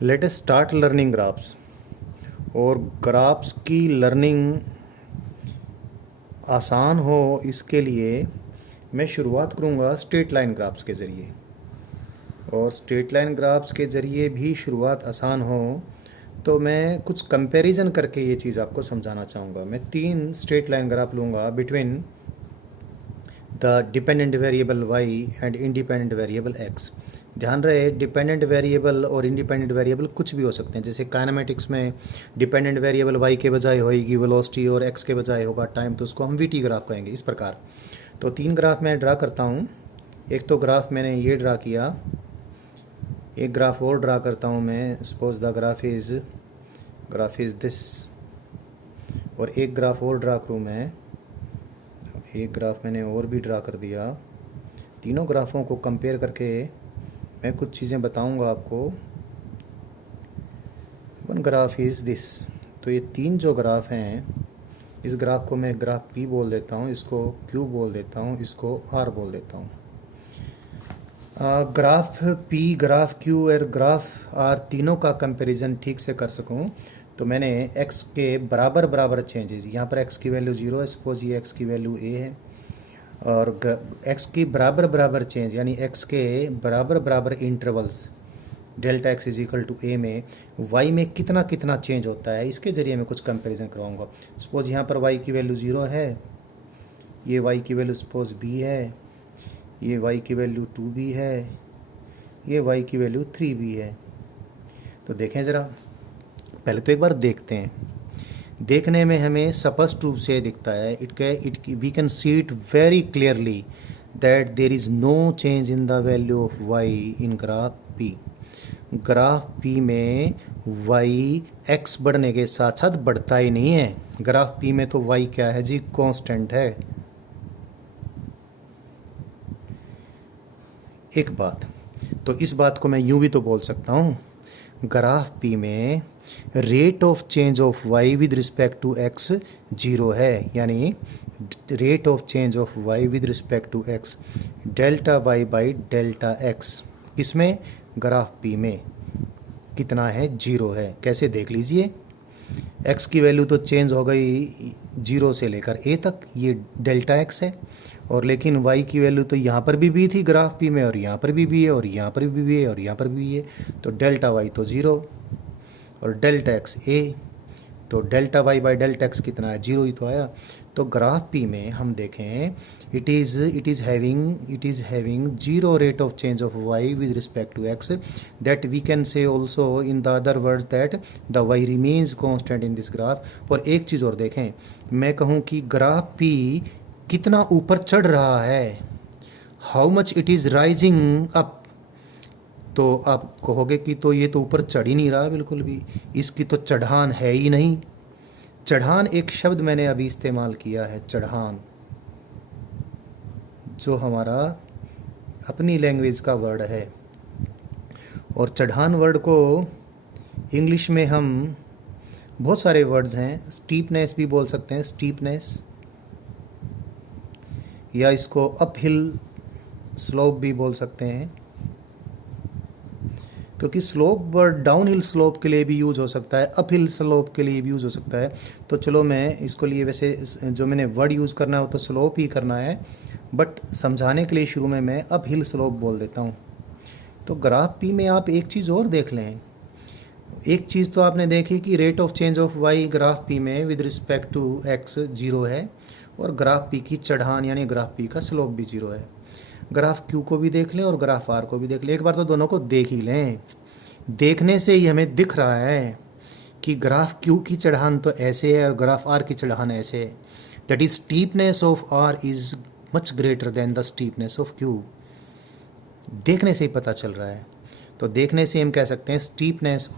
Let us start learning graphs. और graphs की learning आसान हो इसके लिए मैं शुरुआत करूँगा स्ट्रेट लाइन ग्राफ्स के ज़रिए। और स्ट्रेट लाइन ग्राफ्स के ज़रिए भी शुरुआत आसान हो तो मैं कुछ कंपैरिजन करके ये चीज़ आपको समझाना चाहूँगा। मैं 3 स्ट्रेट लाइन ग्राफ लूँगा between the dependent variable y and independent variable x। ध्यान रहे, डिपेंडेंट वेरिएबल और इंडिपेंडेंट वेरिएबल कुछ भी हो सकते हैं। जैसे काइनेमेटिक्स में डिपेंडेंट वेरिएबल y के बजाय होएगी वेलोसिटी और x के बजाय होगा टाइम, तो उसको हम वी ग्राफ कहेंगे। इस प्रकार तो 3 ग्राफ मैं ड्रा करता हूँ। एक तो ग्राफ मैंने ये ड्रा किया, एक ग्राफ और ड्रा करता हूँ मैं। Suppose the graph is this. और एक ग्राफ और ड्रा करूँ मैं, एक ग्राफ मैंने और भी ड्रा कर दिया। तीनों ग्राफों को कंपेयर करके मैं कुछ चीज़ें बताऊंगा आपको। One graph is this. तो ये 3 जो ग्राफ हैं, इस ग्राफ को मैं ग्राफ P बोल देता हूँ, इसको Q बोल देता हूँ, इसको R बोल देता हूँ। ग्राफ P, ग्राफ Q और ग्राफ R तीनों का कंपैरिजन ठीक से कर सकूँ तो मैंने x के बराबर बराबर चेंजेस, यहाँ पर x की वैल्यू 0 है, सपोज ये x की वैल्यू a है। और x की बराबर बराबर चेंज यानी x के बराबर बराबर intervals delta x is equal to a में y में कितना कितना चेंज होता है, इसके ज़रिए मैं कुछ कंपैरिजन करवाऊँगा। सपोज यहाँ पर y की वैल्यू 0 है, ये y की वैल्यू सपोज b है, ये y की वैल्यू 2b है, ये y की वैल्यू 3b है। तो देखें ज़रा, पहले तो एक बार देखते हैं। देखने में हमें स्पष्ट रूप से दिखता है, we can see it very clearly that there is no change in the value of y in graph P। Graph P में y x बढ़ने के साथ साथ बढ़ता ही नहीं है। ग्राफ P में तो y क्या है जी, कांस्टेंट है। एक बात तो इस बात को मैं यूं भी तो बोल सकता हूँ, ग्राफ P में rate of change of y with respect to x 0 है। यानी rate of change of y with respect to x delta y by delta x, इसमें ग्राफ P में कितना है, 0 है। कैसे देख लीजिए, x की वैल्यू तो चेंज हो गई 0 से लेकर a तक, ये डेल्टा x है। और लेकिन y की वैल्यू तो यहाँ पर भी थी ग्राफ P में, और यहाँ पर भी है, और यहाँ पर भी है, और यहाँ पर भी है। तो डेल्टा y तो 0 और डेल्टा x a, तो delta y by delta x कितना है, 0 ही तो आया। तो ग्राफ P में हम देखें, it is having 0 rate of change of y with respect to x, that we can say also in the other words that the y remains constant in this graph. और एक चीज़ और देखें, मैं कहूँ कि ग्राफ P कितना ऊपर चढ़ रहा है, how much it is rising up. तो आप कहोगे कि तो ये तो ऊपर चढ़ ही नहीं रहा बिल्कुल भी, इसकी तो चढ़ान है ही नहीं। चढ़ान एक शब्द मैंने अभी इस्तेमाल किया है, चढ़ान, जो हमारा अपनी लैंग्वेज का वर्ड है। और चढ़ान वर्ड को इंग्लिश में हम बहुत सारे वर्ड्स हैं, स्टीपनेस भी बोल सकते हैं, स्टीपनेस, या इसको अपहिल स्लोप भी बोल सकते हैं, क्योंकि slope word down hill slope के लिए भी यूज़ हो सकता है, अप हिल स्लोप के लिए भी यूज़ हो सकता है। तो चलो मैं इसको लिए, वैसे जो मैंने वर्ड यूज़ करना है वो तो स्लोप ही करना है, बट समझाने के लिए शुरू में मैं अप हिल स्लोप बोल देता हूँ। तो ग्राफ P में आप एक चीज़ और देख लें। एक चीज़ तो आपने देखी कि rate of change of y graph P में विद रिस्पेक्ट टू x 0 है, और ग्राफ P की चढ़ान यानी ग्राफ P का स्लोप भी 0 है। ग्राफ Q को भी देख लें और ग्राफ R को भी देख लें। एक बार तो दोनों को देख ही लें। देखने से ही हमें दिख रहा है कि ग्राफ Q की चढ़ान तो ऐसे है और ग्राफ R की चढ़ान ऐसे है। That is steepness of R is much greater than the steepness of Q। देखने से ही पता चल रहा है। तो देखने से हम कह सकते हैं steepness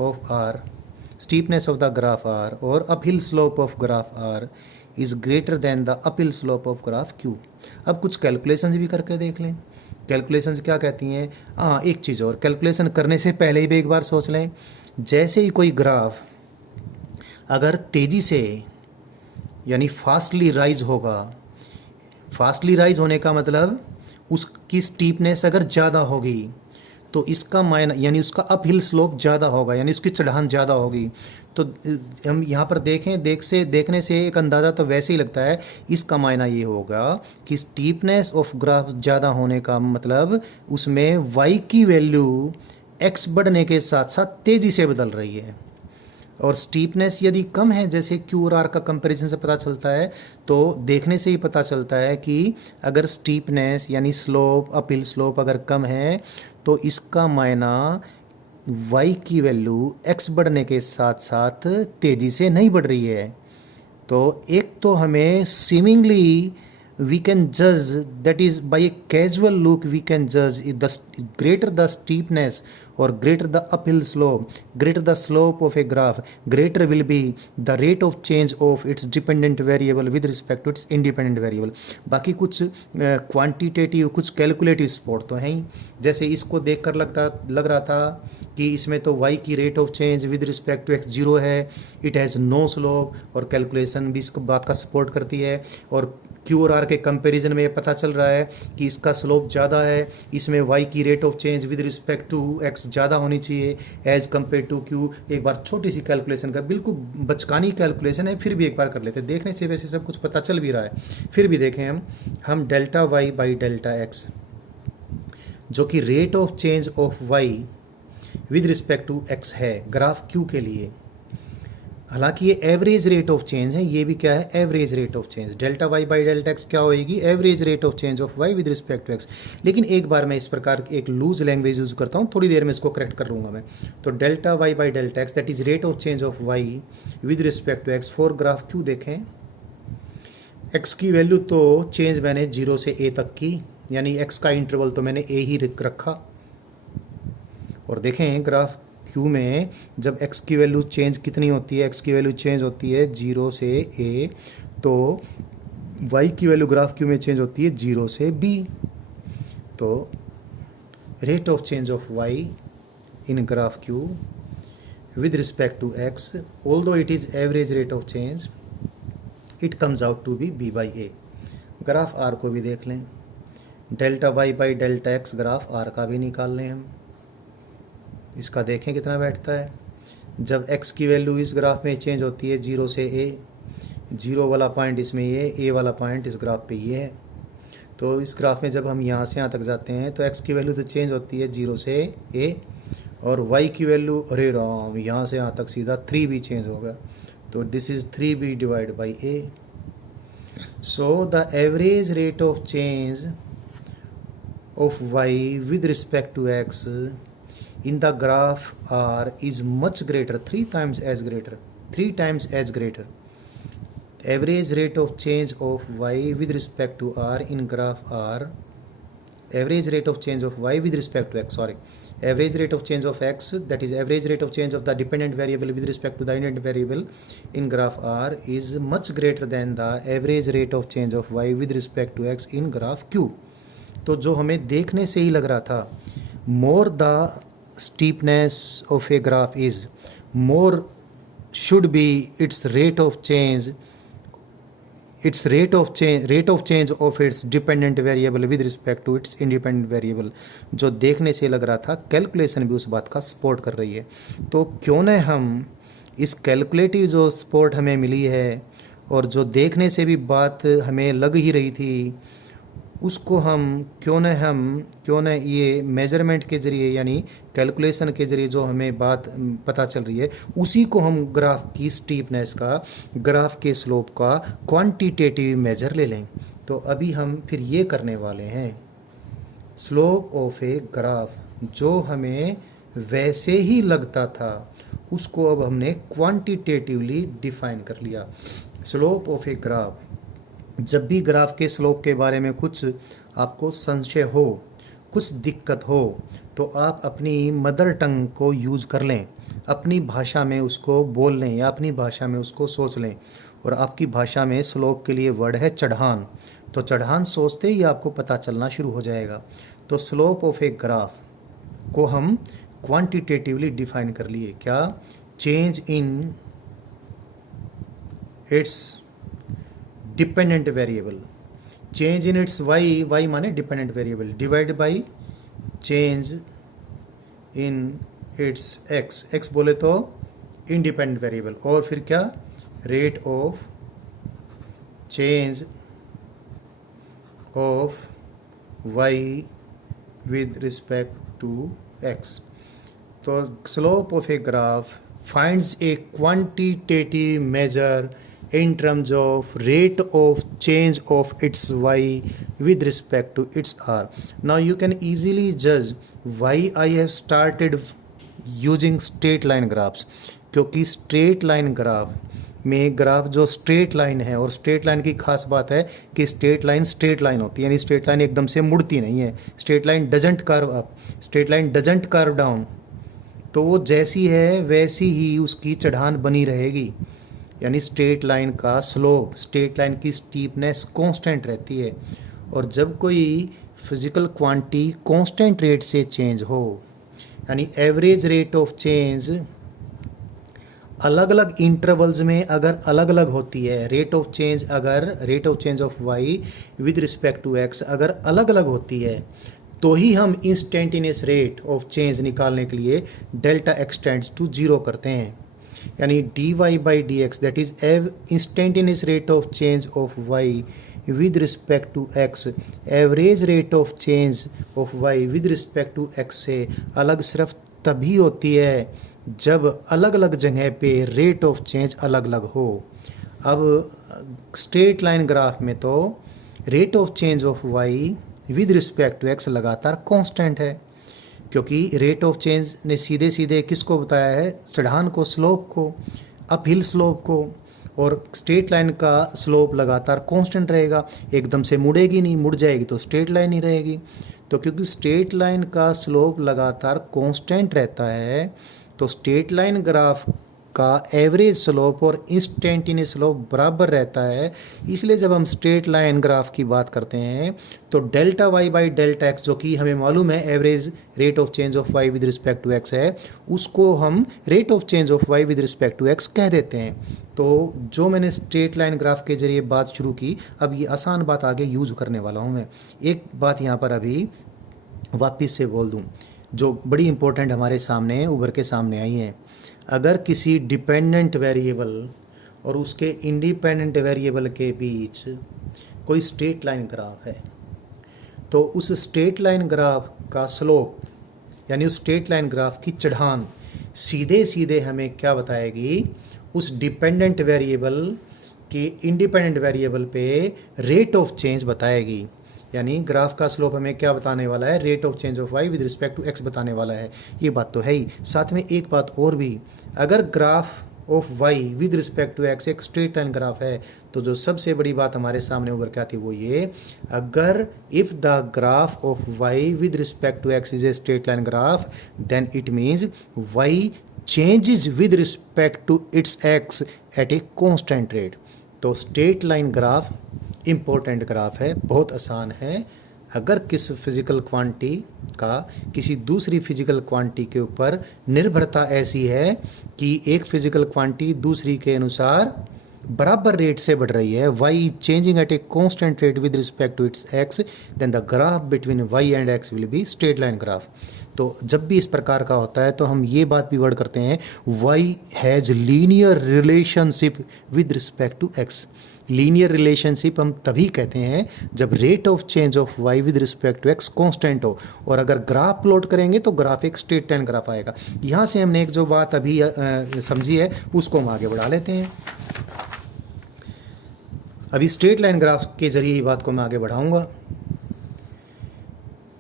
of the graph R और uphill slope of graph R is greater than the uphill slope of graph Q। अब कुछ कैलकुलेशंस भी करके देख लें। कैलकुलेशंस क्या कहती हैं? हाँ, एक चीज़ और, कैलकुलेशन करने से पहले ही भी एक बार सोच लें, जैसे ही कोई ग्राफ अगर तेज़ी से यानी फास्टली राइज होगा, फास्टली राइज होने का मतलब उसकी स्टीपनेस अगर ज़्यादा होगी, तो इसका मायना यानी उसका अप हिल स्लोप ज़्यादा होगा, यानी उसकी चढ़ान ज़्यादा होगी। तो हम यहाँ पर देखने से एक अंदाज़ा तो वैसे ही लगता है, इसका मायना ये होगा कि स्टीपनेस ऑफ ग्राफ ज़्यादा होने का मतलब उसमें y की वैल्यू x बढ़ने के साथ साथ तेज़ी से बदल रही है। और स्टीपनेस यदि कम है, जैसे क्यू और आर का कंपैरिजन से पता चलता है, तो देखने से ही पता चलता है कि अगर स्टीपनेस यानी स्लोप, अपहिल स्लोप अगर कम है तो इसका मायना y की वैल्यू x बढ़ने के साथ साथ तेज़ी से नहीं बढ़ रही है। तो एक तो हमें seemingly we can judge, that is by a casual look we can judge the greater the steepness or greater the uphill slope, greater the slope of a graph, greater will be the rate of change of its dependent variable with respect to its independent variable। बाकी कुछ quantitative कुछ calculative support तो हैं ही, जैसे इसको देखकर लग रहा था कि इसमें तो y की rate of change with respect to x zero है, इट हैज़ नो स्लोप, और कैलकुलेशन भी इस बात का सपोर्ट करती है। और क्यू और आर के कंपैरिजन में ये पता चल रहा है कि इसका स्लोप ज़्यादा है, इसमें y की rate of change with respect to x ज़्यादा होनी चाहिए एज कम्पेयर टू q। एक बार छोटी सी कैलकुलेशन कर, बिल्कुल बचकानी कैलकुलेशन है, फिर भी एक बार कर लेते हैं। देखने से वैसे सब कुछ पता चल भी रहा है, फिर भी देखें हम delta y by delta x जो कि rate of change of y with respect to x है ग्राफ q के लिए। हालांकि ये एवरेज रेट ऑफ चेंज है, ये भी क्या है, average rate of change. Delta y by delta x क्या होएगी, average rate of change of y with respect to x. लेकिन एक बार मैं इस प्रकार एक लूज लैंग्वेज यूज करता हूँ, थोड़ी देर में इसको करेक्ट कर लूँगा मैं। तो delta y by delta x that is rate of change of y with respect to x for graph q. देखें एक्स की वैल्यू तो चेंज मैंने 0 से a तक की, यानी एक्स का इंटरवल तो मैंने a ही रखा। और देखें ग्राफ क्यू में जब x की वैल्यू चेंज कितनी होती है, x की वैल्यू चेंज होती है 0 से a, तो y की वैल्यू ग्राफ क्यू में चेंज होती है 0 से b। तो rate of change of y in graph Q with respect to x, although it is average rate of change, it comes out to be b by a। Graph r को भी देख लें, delta y by delta x graph r का भी निकाल लें हम। इसका देखें कितना बैठता है, जब x की वैल्यू इस ग्राफ में चेंज होती है 0 से a, 0 वाला पॉइंट इसमें ये, a वाला पॉइंट इस ग्राफ पे ये है। तो इस ग्राफ में जब हम यहाँ से यहाँ तक जाते हैं तो x की वैल्यू तो चेंज होती है 0 से a, और y की वैल्यू अरे राम यहाँ से यहाँ तक सीधा 3b चेंज होगा। तो this is 3b divide by a। So the average rate of change of y with respect to x in the graph R is much greater, 3 times as greater, 3 times as greater. Average rate of change of y with respect to R in graph R, average rate of change of y with respect to x, sorry, average rate of change of x, that is average rate of change of the dependent variable with respect to the independent variable in graph R is much greater than the average rate of change of y with respect to x in graph Q। तो जो हमें देखने से ही लग रहा था, more the steepness of a graph is, more should be its rate of change of its dependent variable with respect to its independent variable। जो देखने से लग रहा था, कैलकुलेशन भी उस बात का सपोर्ट कर रही है। तो क्यों न हम इस कैलकुलेटिव जो सपोर्ट हमें मिली है और जो देखने से भी बात हमें लग ही रही थी, उसको हम क्यों न ये मेजरमेंट के ज़रिए यानी कैलकुलेशन के ज़रिए जो हमें बात पता चल रही है, उसी को हम ग्राफ की स्टीपनेस का, ग्राफ के स्लोप का क्वांटिटेटिव मेजर ले लें। तो अभी हम फिर ये करने वाले हैं, स्लोप ऑफ ए ग्राफ जो हमें वैसे ही लगता था उसको अब हमने क्वांटिटेटिवली डिफाइन कर लिया। स्लोप ऑफ ए ग्राफ, जब भी ग्राफ के स्लोप के बारे में कुछ आपको संशय हो, कुछ दिक्कत हो, तो आप अपनी मदर टंग को यूज़ कर लें, अपनी भाषा में उसको बोल लें या अपनी भाषा में उसको सोच लें। और आपकी भाषा में स्लोप के लिए वर्ड है चढ़ान, तो चढ़ान सोचते ही आपको पता चलना शुरू हो जाएगा। तो स्लोप ऑफ ए ग्राफ को हम क्वांटिटेटिवली डिफाइन कर लिए, क्या, change in its dependent variable, change in its y माने dependent variable, divide by change in its x, x बोले तो इंडिपेंडेंट वेरिएबल, और फिर क्या, rate of change of y with respect to x. तो slope of a graph finds a quantitative measure in terms of rate of change of its y with respect to its r. Now you can easily judge why I have started using straight line graphs, क्योंकि straight line graph में graph जो straight line है, और straight line की खास बात है कि स्ट्रेट लाइन होती है, यानी स्ट्रेट लाइन एकदम से मुड़ती नहीं है। Straight line doesn't curve up, straight line doesn't curve down, तो वो जैसी है वैसी ही उसकी चढ़ान बनी रहेगी, यानी स्ट्रेट लाइन का स्लोप, स्ट्रेट लाइन की स्टीपनेस कांस्टेंट रहती है। और जब कोई फिजिकल क्वांटिटी कांस्टेंट रेट से चेंज हो, यानी एवरेज रेट ऑफ चेंज अलग अलग इंटरवल्स में अगर अलग अलग होती है, rate of change of y with respect to x अगर अलग अलग होती है, तो ही हम इंस्टेंटेनियस रेट ऑफ चेंज निकालने के लिए delta x tends to zero करते हैं। यानी d y by d x, that is instantaneous rate of change of y with respect to x, average rate of change of y with respect to x से अलग सिर्फ तभी होती है जब अलग अलग जगह पे रेट ऑफ चेंज अलग अलग हो। अब स्ट्रेट लाइन ग्राफ में तो rate of change of y with respect to x लगातार कांस्टेंट है, क्योंकि रेट ऑफ चेंज ने सीधे सीधे किसको बताया है, चढ़ान को, स्लोप को, अपहिल स्लोप को। और स्ट्रेट लाइन का स्लोप लगातार कांस्टेंट रहेगा, एकदम से मुड़ेगी नहीं, मुड़ जाएगी तो स्ट्रेट लाइन ही रहेगी। तो क्योंकि स्ट्रेट लाइन का स्लोप लगातार कांस्टेंट रहता है, तो स्ट्रेट लाइन ग्राफ का एवरेज स्लोप और इंस्टेंटेनियस स्लोप बराबर रहता है। इसलिए जब हम स्ट्रेट लाइन ग्राफ की बात करते हैं तो delta y by delta x, जो कि हमें मालूम है average rate of change of y with respect to x है, उसको हम rate of change of y with respect to x कह देते हैं। तो जो मैंने स्ट्रेट लाइन ग्राफ के जरिए बात शुरू की, अब ये आसान बात आगे यूज करने वाला हूँ मैं। एक बात यहाँ पर अभी वापस से बोल दूँ, जो बड़ी इंपॉर्टेंट हमारे सामने उभर के सामने आई है। अगर किसी डिपेंडेंट वेरिएबल और उसके इंडिपेंडेंट वेरिएबल के बीच कोई स्ट्रेट लाइन ग्राफ है, तो उस स्ट्रेट लाइन ग्राफ का स्लोप, यानी उस स्ट्रेट लाइन ग्राफ की चढ़ान सीधे सीधे हमें क्या बताएगी, उस डिपेंडेंट वेरिएबल के इंडिपेंडेंट वेरिएबल पे रेट ऑफ चेंज बताएगी। यानी ग्राफ का स्लोप हमें क्या बताने वाला है, rate of change of y with respect to x बताने वाला है। ये बात तो है ही, साथ में एक बात और भी, अगर graph of y with respect to x एक स्ट्रेट लाइन ग्राफ है, तो जो सबसे बड़ी बात हमारे सामने उभर के आती है वो ये, अगर if the graph of y with respect to x is a straight line graph, then it means y changes with respect to its x at a constant rate. तो straight line graph important graph है, बहुत आसान है। अगर किस physical quantity का किसी दूसरी फिजिकल क्वांटिटी के ऊपर निर्भरता ऐसी है कि एक फिजिकल क्वांटिटी दूसरी के अनुसार बराबर रेट से बढ़ रही है, y changing at a constant rate with respect to its x, then the graph between y and x will be straight line graph. तो जब भी इस प्रकार का होता है तो हम ये बात भी वर्ड करते हैं, y has linear relationship with respect to x। Linear relationship हम तभी कहते हैं जब rate of change of y with respect to x constant हो, और अगर ग्राफ प्लॉट करेंगे तो ग्राफ एक स्ट्रेट लाइन ग्राफ आएगा। यहाँ से हमने एक जो बात अभी समझी है उसको हम आगे बढ़ा लेते हैं। अभी स्ट्रेट लाइन ग्राफ के जरिए ये बात को मैं आगे बढ़ाऊंगा।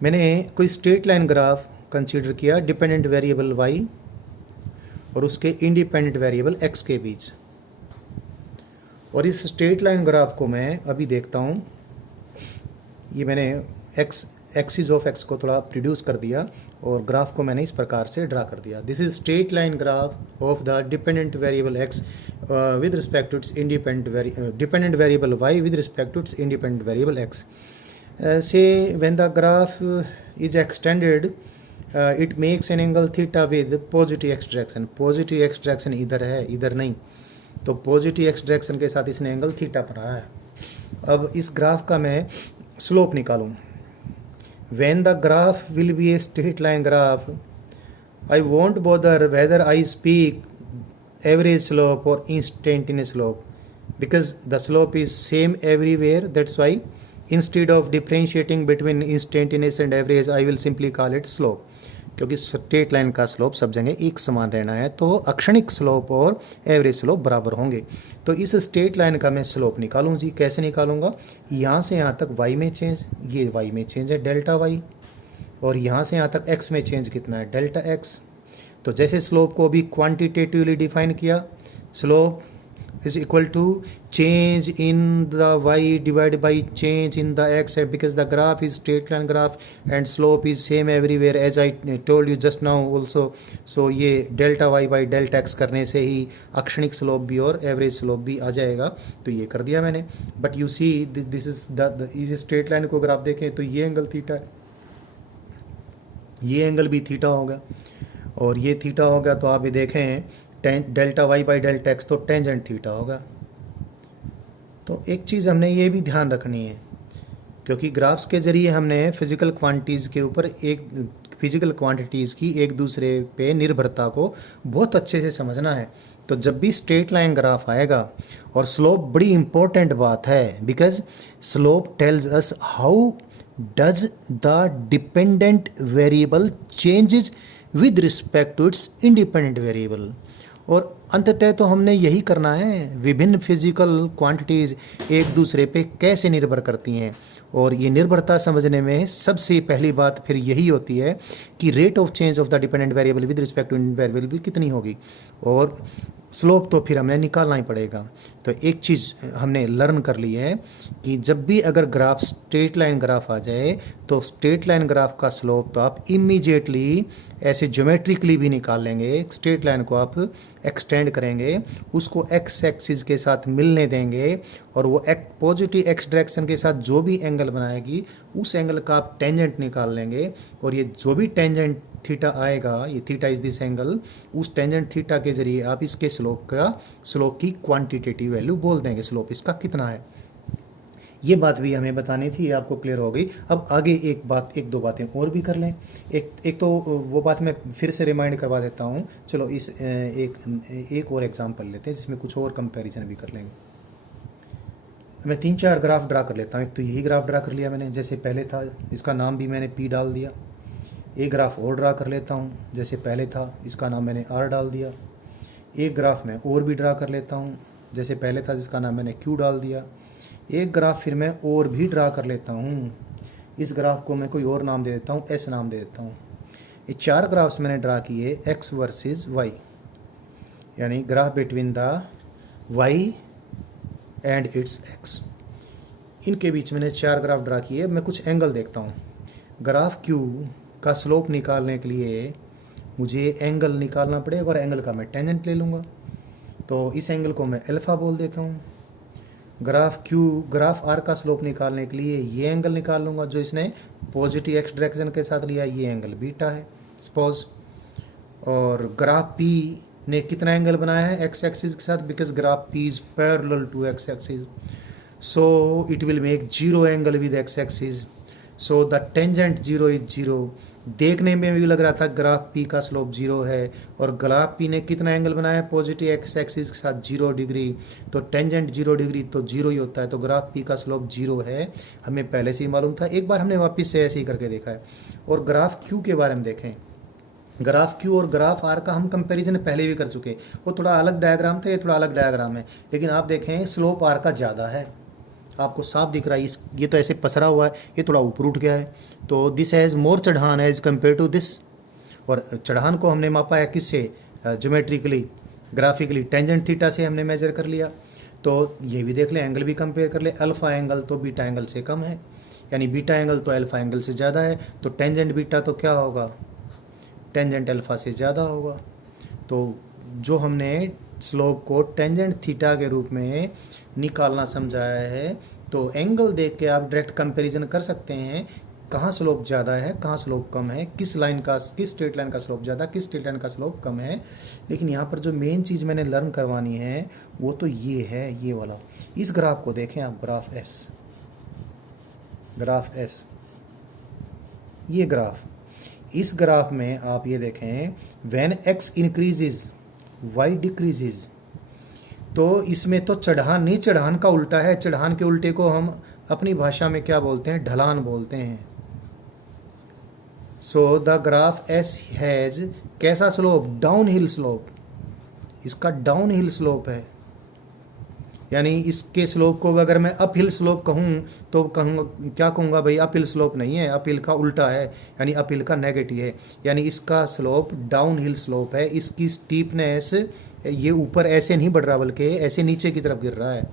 मैंने कोई स्ट्रेट लाइन ग्राफ कंसीडर किया डिपेंडेंट वेरिएबल वाई और उसके इंडिपेंडेंट वेरिएबल एक्स के बीच, और इस स्ट्रेट लाइन ग्राफ को मैं अभी देखता हूँ। ये मैंने एक्सिस ऑफ एक्स को थोड़ा प्रोड्यूस कर दिया और ग्राफ को मैंने इस प्रकार से ड्रा कर दिया। This is straight line graph of the dependent variable x with respect to its dependent variable y with respect to its independent variable x. से when the graph is extended it makes an angle theta with positive x direction. Positive x direction इधर है, इधर नहीं, तो positive x direction के साथ इसने angle theta बनाया है। अब इस ग्राफ का मैं स्लोप निकालूं। When the graph will be A straight line graph I won't bother whether I speak average slope or instantaneous slope because the slope is same everywhere. That's why instead of differentiating between instantaneous and average, I will simply call it slope. क्योंकि straight line का slope सब जगह एक समान रहना है, तो अक्षणिक slope और एवरेज स्लोप बराबर होंगे। तो इस स्ट्रेट लाइन का मैं स्लोप निकालूँ जी, कैसे निकालूंगा? यहाँ से यहाँ तक y में चेंज, ये y में चेंज है डेल्टा y, और यहाँ से यहाँ तक x में चेंज कितना है? Delta x। तो जैसे स्लोप को अभी क्वांटिटेटिवली डिफाइन किया, slope is equal to change in the y divided by change in the x, because the graph is straight line graph and slope is same everywhere as I told you just now also. So ये delta y by delta x करने से ही अक्षणिक slope भी और average slope भी आ जाएगा। तो ये कर दिया मैंने। But you see this is the straight line को अगर आप देखें तो ये एंगल थीटा है, ये एंगल भी थीटा होगा, और ये थीटा होगा। तो आप ये देखें delta y by delta x तो टेंजेंट थीटा होगा। तो एक चीज़ हमने ये भी ध्यान रखनी है, क्योंकि ग्राफ्स के ज़रिए हमने फिज़िकल क्वांटिटीज़ के ऊपर एक फिज़िकल क्वांटिटीज़ की एक दूसरे पे निर्भरता को बहुत अच्छे से समझना है। तो जब भी स्ट्रेट लाइन ग्राफ आएगा, और स्लोप बड़ी इंपॉर्टेंट बात है, because slope tells us how does the dependent variable changes with respect to its independent variable. और अंततः तो हमने यही करना है, विभिन्न फिजिकल क्वांटिटीज़ एक दूसरे पे कैसे निर्भर करती हैं। और ये निर्भरता समझने में सबसे पहली बात फिर यही होती है कि rate of change of the dependent variable with respect to independent variable कितनी होगी, और स्लोप तो फिर हमें निकालना ही पड़ेगा। तो एक चीज़ हमने लर्न कर ली है कि जब भी अगर ग्राफ स्ट्रेट लाइन ग्राफ आ जाए, तो स्ट्रेट लाइन ग्राफ का स्लोप तो आप इमीडिएटली ऐसे ज्योमेट्रिकली भी निकाल लेंगे। स्ट्रेट लाइन को आप एक्सटेंड करेंगे, उसको एक्स एक्सिस के साथ मिलने देंगे, और वो पॉजिटिव एक्स डायरेक्शन के साथ जो भी एंगल बनाएगी उस एंगल का आप टेंजेंट निकाल लेंगे। और ये जो भी टेंजेंट थीटा आएगा, ये थीटा इज दिस एंगल, उस टेंजेंट थीटा के जरिए आप इसके स्लोप की क्वांटिटेटिव वैल्यू बोल देंगे, स्लोप इसका कितना है। ये बात भी हमें बतानी थी, ये आपको क्लियर हो गई। अब आगे एक दो बातें और भी कर लें। एक तो वो बात मैं फिर से रिमाइंड करवा देता हूँ। चलो इस एक और एग्जांपल लेते हैं जिसमें कुछ और कंपैरिजन भी कर लेंगे। मैं 3-4 ग्राफ ड्रा कर लेता हूँ। एक तो यही ग्राफ ड्रा कर लिया मैंने जैसे पहले था, इसका नाम भी मैंने P डाल दिया। एक ग्राफ और ड्रा कर लेता हूँ जैसे पहले था, इसका नाम मैंने R डाल दिया। एक ग्राफ मैं और भी ड्रा कर लेता हूँ जैसे पहले था, जिसका नाम मैंने Q डाल दिया। एक ग्राफ फिर मैं और भी ड्रा कर लेता हूँ, इस ग्राफ को मैं कोई और नाम दे देता हूँ, S नाम दे देता हूँ। ये 4 ग्राफ्स मैंने ड्रा किए X वर्सेस Y, यानी graph between the Y and it's X। इनके बीच मैंने 4 ग्राफ ड्रा किए। मैं कुछ एंगल देखता हूँ। ग्राफ Q का स्लोप निकालने के लिए मुझे एंगल निकालना पड़ेगा, और एंगल का मैं टेंजेंट ले लूँगा। तो इस एंगल को मैं अल्फ़ा बोल देता हूँ। ग्राफ R का स्लोप निकालने के लिए ये एंगल निकाल लूँगा जो इसने पॉजिटिव एक्स डायरेक्शन के साथ लिया, ये एंगल बीटा है सपोज। और ग्राफ P ने कितना एंगल बनाया है एक्स एक्सिस के साथ, because graph P is parallel to x axis, so it will make zero angle with x axis. So the tangent zero is zero. देखने में भी लग रहा था ग्राफ P का स्लोप जीरो है, और ग्राफ P ने कितना एंगल बनाया है पॉजिटिव एक्स एक्सिस के साथ 0 डिग्री, तो टेंजेंट 0 डिग्री तो जीरो ही होता है। तो ग्राफ P का स्लोप जीरो है, हमें पहले से ही मालूम था। एक बार हमने वापस से ऐसे ही करके देखा है। और ग्राफ Q के बारे में देखें, ग्राफ Q और ग्राफ R का हम कंपैरिजन पहले भी कर चुके। वो थोड़ा अलग डायग्राम था, ये थोड़ा अलग डायग्राम है, लेकिन आप देखें स्लोप R का ज़्यादा है, आपको साफ दिख रहा है। ये तो ऐसे पसरा हुआ है, ये थोड़ा ऊपर उठ गया है। तो दिस हैज़ मोर चढ़ान एज कम्पेयर टू दिस। और चढ़ान को हमने मापा है किससे? ज्योमेट्रिकली, ग्राफिकली टेंजेंट थीटा से हमने मेजर कर लिया। तो ये भी देख लें, एंगल भी कंपेयर कर ले। अल्फ़ा एंगल तो बीटा एंगल से कम है, यानी बीटा एंगल तो अल्फ़ा एंगल से ज़्यादा है। तो टेंजेंट बीटा तो क्या होगा? टेंजेंट अल्फ़ा से ज़्यादा होगा। तो जो हमने स्लोप को टेंजेंट थीटा के रूप में निकालना समझाया है, तो एंगल देख के आप डायरेक्ट कंपैरिजन कर सकते हैं कहाँ स्लोप ज़्यादा है, कहाँ स्लोप कम है, किस स्ट्रेट लाइन का स्लोप ज़्यादा, किस स्ट्रेट लाइन का स्लोप कम है। लेकिन यहाँ पर जो मेन चीज़ मैंने लर्न करवानी है वो तो ये है, ये वाला। इस ग्राफ को देखें आप, ग्राफ S, ये ग्राफ, इस ग्राफ में आप ये देखें, when x increases y decreases, तो इसमें तो चढ़ान नहीं, चढ़ान का उल्टा है। चढ़ान के उल्टे को हम अपनी भाषा में क्या बोलते हैं? ढलान बोलते हैं। So the graph S has कैसा स्लोप? Down hill slope. इसका डाउन हिल स्लोप है, यानी इसके स्लोप को अगर मैं अप हिल स्लोप कहूँ तो कहूँगा, क्या कहूँगा भाई? अप हिल स्लोप नहीं है, अप हिल का उल्टा है, यानी अप हिल का नेगेटिव है। यानी इसका स्लोप डाउन हिल स्लोप है। इसकी स्टीपनेस ये ऊपर ऐसे नहीं बढ़ रहा बल्कि ऐसे नीचे की तरफ गिर रहा है।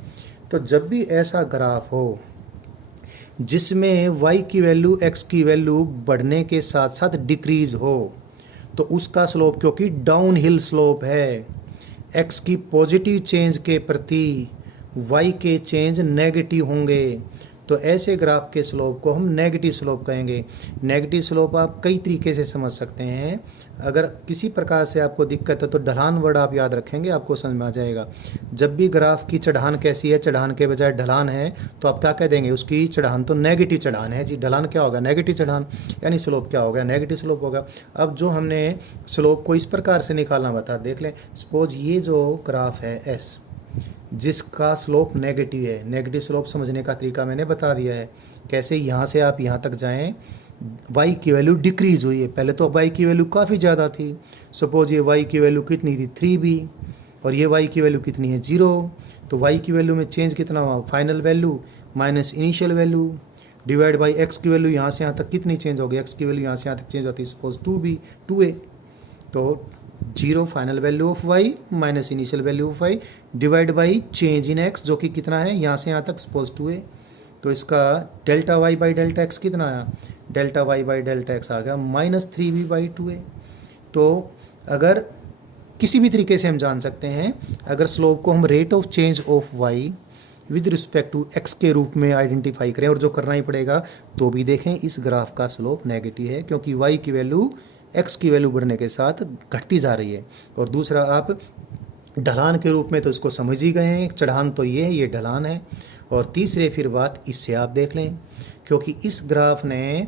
तो जब भी ऐसा ग्राफ हो जिसमें y की वैल्यू x की वैल्यू बढ़ने के साथ साथ डिक्रीज हो, तो उसका स्लोप, क्योंकि डाउन हिल स्लोप है, x की पॉजिटिव चेंज के प्रति y के चेंज नेगेटिव होंगे, तो ऐसे ग्राफ के स्लोप को हम नेगेटिव स्लोप कहेंगे। नेगेटिव स्लोप आप कई तरीके से समझ सकते हैं। अगर किसी प्रकार से आपको दिक्कत है तो ढलान वर्ड आप याद रखेंगे, आपको समझ में आ जाएगा। जब भी ग्राफ की चढ़ान कैसी है, चढ़ान के बजाय ढलान है, तो आप क्या कह देंगे? उसकी चढ़ान तो नेगेटिव चढ़ान है जी। ढलान क्या होगा? नेगेटिव चढ़ान, यानी स्लोप क्या होगा? नेगेटिव स्लोप होगा। अब जो हमने स्लोप को इस प्रकार से निकालना बता देख लें। सपोज ये जो ग्राफ है एस, जिसका स्लोप नेगेटिव है, नेगेटिव स्लोप समझने का तरीका मैंने बता दिया है। कैसे? यहाँ से आप यहाँ तक जाएं, y की वैल्यू डिक्रीज हुई है। पहले तो y की वैल्यू काफ़ी ज़्यादा थी। सपोज ये y की वैल्यू कितनी थी? 3b, और ये y की वैल्यू कितनी है? 0। तो y की वैल्यू में चेंज कितना हुआ? Final value minus initial value divide by x की वैल्यू यहाँ से यहाँ तक कितनी चेंज होगी? x की वैल्यू यहाँ से यहाँ तक चेंज होती है सपोज 2a, तो 0 final value of y minus initial value of y divide by change in x, जो कि कितना है? यहाँ से यहाँ तक सपोज 2a। तो इसका delta y by delta x कितना आया? Delta y by delta x आ गया माइनस 3b बाई 2a। तो अगर किसी भी तरीके से हम जान सकते हैं, अगर स्लोप को हम rate of change of y with respect to x के रूप में आइडेंटिफाई करें, और जो करना ही पड़ेगा, तो भी देखें इस ग्राफ का स्लोप नेगेटिव है, क्योंकि y की वैल्यू x की वैल्यू बढ़ने के साथ घटती जा रही है। और दूसरा, आप ढलान के रूप में तो इसको समझ ही गए हैं, चढ़ान तो ये है, ये ढलान है। और तीसरे फिर बात इससे आप देख लें, क्योंकि इस ग्राफ ने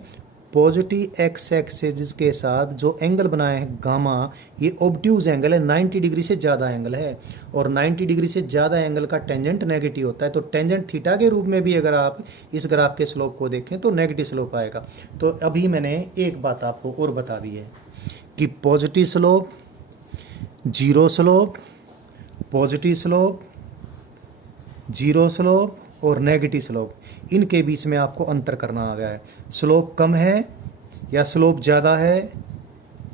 पॉजिटिव एक्स एक्सिस के साथ जो एंगल बनाया है गामा, ये ऑब्ट्यूज एंगल है, 90 डिग्री से ज़्यादा एंगल है, और 90 डिग्री से ज़्यादा एंगल का टेंजेंट नेगेटिव होता है। तो टेंजेंट थीटा के रूप में भी अगर आप इस ग्राफ के स्लोप को देखें तो नेगेटिव स्लोप आएगा। तो अभी मैंने एक बात आपको और बता दी है कि positive slope, zero slope, positive slope, zero slope और नेगेटिव स्लोप, इनके बीच में आपको अंतर करना आ गया है। स्लोप कम है या स्लोप ज़्यादा है,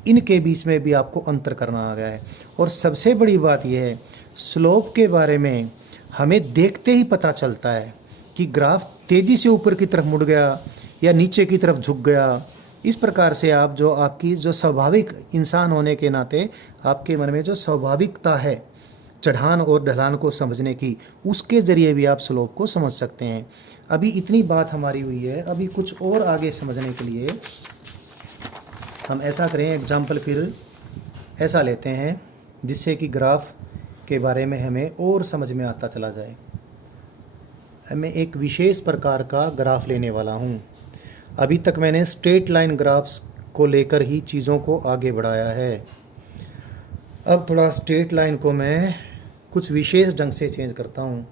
इनके बीच में भी आपको अंतर करना आ गया है। और सबसे बड़ी बात यह है, स्लोप के बारे में हमें देखते ही पता चलता है कि ग्राफ तेज़ी से ऊपर की तरफ मुड़ गया या नीचे की तरफ झुक गया। इस प्रकार से आप जो आपकी जो स्वाभाविक इंसान होने के नाते आपके मन में जो स्वाभाविकता है चढ़ान और ढलान को समझने की, उसके ज़रिए भी आप स्लोप को समझ सकते हैं। अभी इतनी बात हमारी हुई है, अभी कुछ और आगे समझने के लिए हम ऐसा करें, एग्जाम्पल फिर ऐसा लेते हैं जिससे कि ग्राफ के बारे में हमें और समझ में आता चला जाए। मैं एक विशेष प्रकार का ग्राफ लेने वाला हूँ। अभी तक मैंने स्ट्रेट लाइन ग्राफ्स को लेकर ही चीज़ों को आगे बढ़ाया है। अब थोड़ा स्ट्रेट लाइन को मैं कुछ विशेष ढंग से चेंज करता हूँ।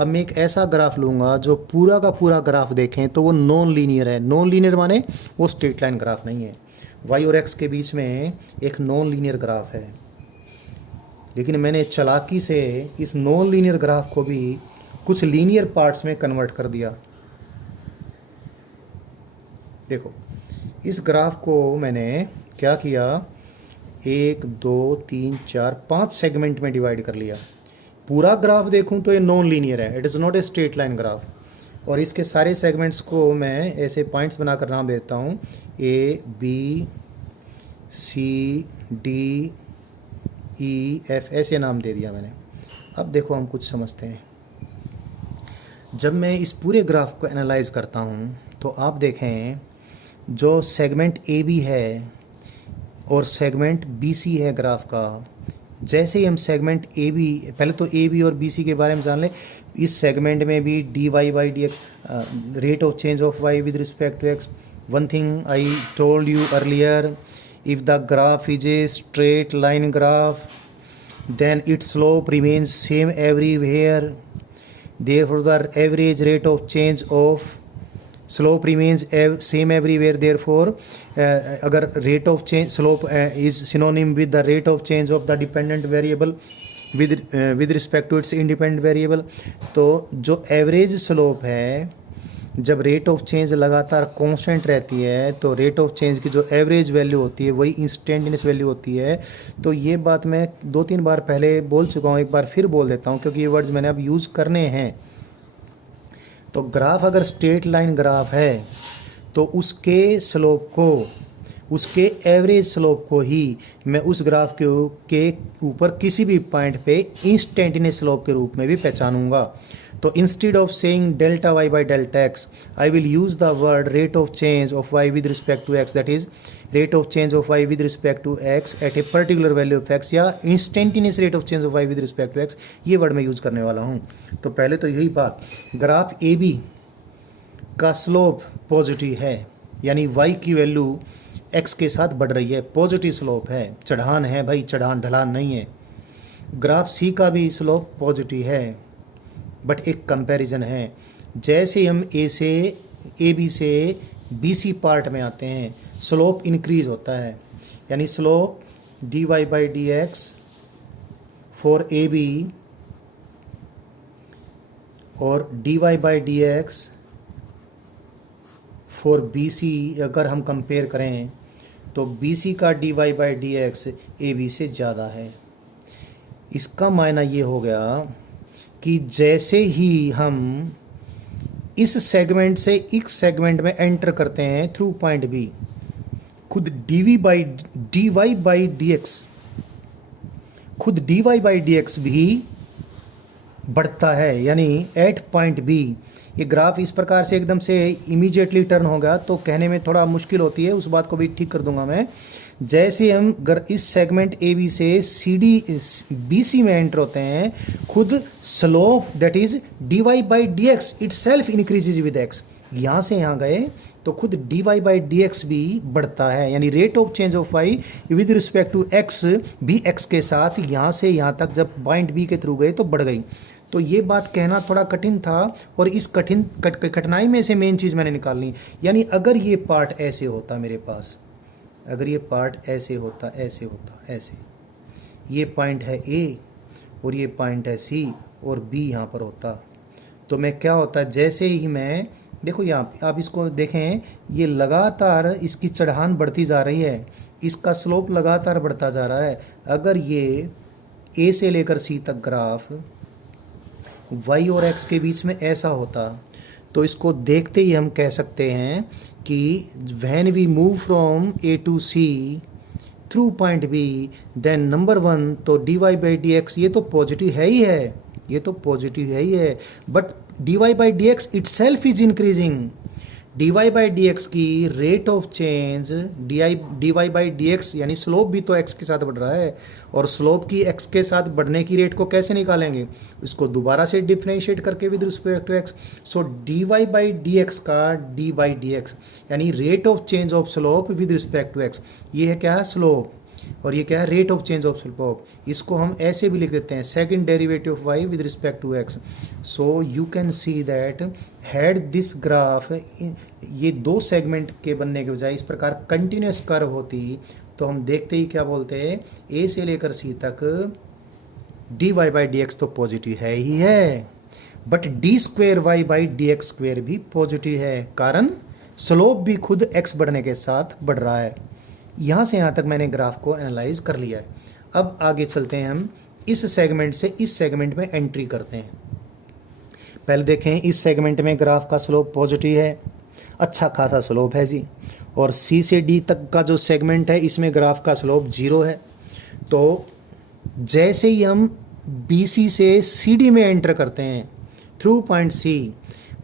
अब मैं एक ऐसा ग्राफ लूँगा जो पूरा का पूरा ग्राफ देखें तो वो नॉन लीनियर है। नॉन लीनियर माने वो स्ट्रेट लाइन ग्राफ नहीं है। y और x के बीच में एक नॉन लीनियर ग्राफ है, लेकिन मैंने चालाकी से इस नॉन लीनियर ग्राफ को भी कुछ लीनियर पार्ट्स में कन्वर्ट कर दिया। देखो, इस ग्राफ को मैंने क्या किया, 1 2 3 4 5 सेगमेंट में डिवाइड कर लिया। पूरा ग्राफ देखूं तो ये नॉन लीनियर है, it is not a straight line graph. और इसके सारे सेगमेंट्स को मैं ऐसे पॉइंट्स बनाकर नाम देता हूँ, A B C D E F, ऐसे नाम दे दिया मैंने। अब देखो हम कुछ समझते हैं। जब मैं इस पूरे ग्राफ को एनालाइज करता हूँ तो आप देखें, जो सेगमेंट ए बी है और सेगमेंट बी सी है ग्राफ का, जैसे ही हम सेगमेंट ए बी, पहले तो ए बी और बी सी के बारे में जान लें। इस सेगमेंट में भी d y by d x, rate of change of y with respect to x, one thing I told you earlier, if the graph is a straight line graph, then its slope remains same everywhere. Therefore the average rate of change of slope remains same everywhere therefore अगर rate of change slope is synonym with the rate of change of the dependent variable with respect to its independent variable, तो जो average slope है जब rate of change लगातार constant रहती है तो rate of change की जो एवरेज वैल्यू होती है वही इंस्टेंटेनियस वैल्यू होती है। तो ये बात मैं 2-3 बार पहले बोल चुका हूँ, एक बार फिर बोल देता हूँ क्योंकि ये वर्ड्स मैंने अब यूज़ करने हैं। तो ग्राफ अगर स्ट्रेट लाइन ग्राफ है तो उसके स्लोप को, उसके एवरेज स्लोप को ही मैं उस ग्राफ के ऊपर किसी भी पॉइंट पे इंस्टेंटेनियस स्लोप के रूप में भी पहचानूंगा। तो instead of saying delta y by delta x I will use the word rate of change of y with respect to x, that is rate of change of y with respect to x at a particular value of x, या instantaneous rate of change of y with respect to x, ये word मैं use करने वाला हूँ। तो पहले तो यही बात, ग्राफ ए बी का स्लोप पॉजिटिव है, यानी वाई की वैल्यू एक्स के साथ बढ़ रही है, पॉजिटिव स्लोप है, चढ़ान है भाई, चढ़ान ढलान नहीं है। ग्राफ सी का भी स्लोप पॉजिटिव है, बट एक कंपैरिजन है, जैसे हम ए बी से बी सी पार्ट में आते हैं स्लोप इंक्रीज होता है, यानी slope d y by d x for A B और d y by d x for B C अगर हम कंपेयर करें तो बी सी का d y by d x A B से ज़्यादा है। इसका मायना ये हो गया कि जैसे ही हम इस सेगमेंट से इस सेगमेंट में एंटर करते हैं थ्रू पॉइंट बी, खुद d y by d x, खुद d y by d x भी बढ़ता है, यानी एट पॉइंट बी। ये ग्राफ इस प्रकार से एकदम से इमीडिएटली टर्न होगा तो कहने में थोड़ा मुश्किल होती है, उस बात को भी ठीक कर दूंगा मैं। जैसे हम इस सेगमेंट ए बी से सी डी बी सी में एंटर होते हैं, खुद slope that is d y by d x itself increases with x, यहाँ से यहाँ गए तो खुद d y by d x भी बढ़ता है, यानी rate of change of y with respect to x भी एक्स के साथ यहाँ से यहाँ तक जब पॉइंट बी के थ्रू गए तो बढ़ गई। तो ये बात कहना थोड़ा कठिन था और इस कठिनाई में से मेन चीज़ मैंने निकालनी, यानी अगर ये पार्ट ऐसे होता मेरे पास, अगर ये पार्ट ऐसे होता, ऐसे होता, ऐसे, ये पॉइंट है ए और ये पॉइंट है सी और बी यहाँ पर होता, तो मैं क्या होता, जैसे ही मैं देखो यहाँ आप इसको देखें, ये लगातार इसकी चढ़ान बढ़ती जा रही है, इसका स्लोप लगातार बढ़ता जा रहा है। अगर ये ए से लेकर सी तक ग्राफ y और x के बीच में ऐसा होता तो इसको देखते ही हम कह सकते हैं कि when we move from A to C through point B then number 1 तो d y by d x ये तो पॉजिटिव है ही है, ये तो पॉजिटिव है ही है, but d y by d x itself is increasing. D y by d x की rate of change d y by d x यानी स्लोप भी तो एक्स के साथ बढ़ रहा है, और स्लोप की एक्स के साथ बढ़ने की रेट को कैसे निकालेंगे, इसको दोबारा से डिफ्रेंशिएट करके with respect to x. So d y by d x का डी बाई डी एक्स यानी rate of change of slope with respect to x, ये है क्या है स्लोप, और ये क्या है rate of change of slope. इसको हम ऐसे भी लिख देते हैं second derivative of y with respect to x. So you can see that had this graph, ये दो सेगमेंट के बनने के बजाय इस प्रकार कंटिन्यूस कर्व होती तो हम देखते ही क्या बोलते हैं, ए से लेकर सी तक d y by d x तो पॉजिटिव है ही है, but d square y by d x square भी पॉजिटिव है, कारण स्लोप भी खुद एक्स बढ़ने के साथ बढ़ रहा है। यहाँ से यहाँ तक मैंने ग्राफ को एनालाइज कर लिया है। अब आगे चलते हैं, हम इस सेगमेंट से इस सेगमेंट में एंट्री करते हैं। पहले देखें, इस सेगमेंट में ग्राफ का स्लोप पॉजिटिव है, अच्छा खासा स्लोप है जी, और सी से डी तक का जो सेगमेंट है इसमें ग्राफ का स्लोप 0 है। तो जैसे ही हम बी सी से सी डी में एंटर करते हैं थ्रू पॉइंट सी,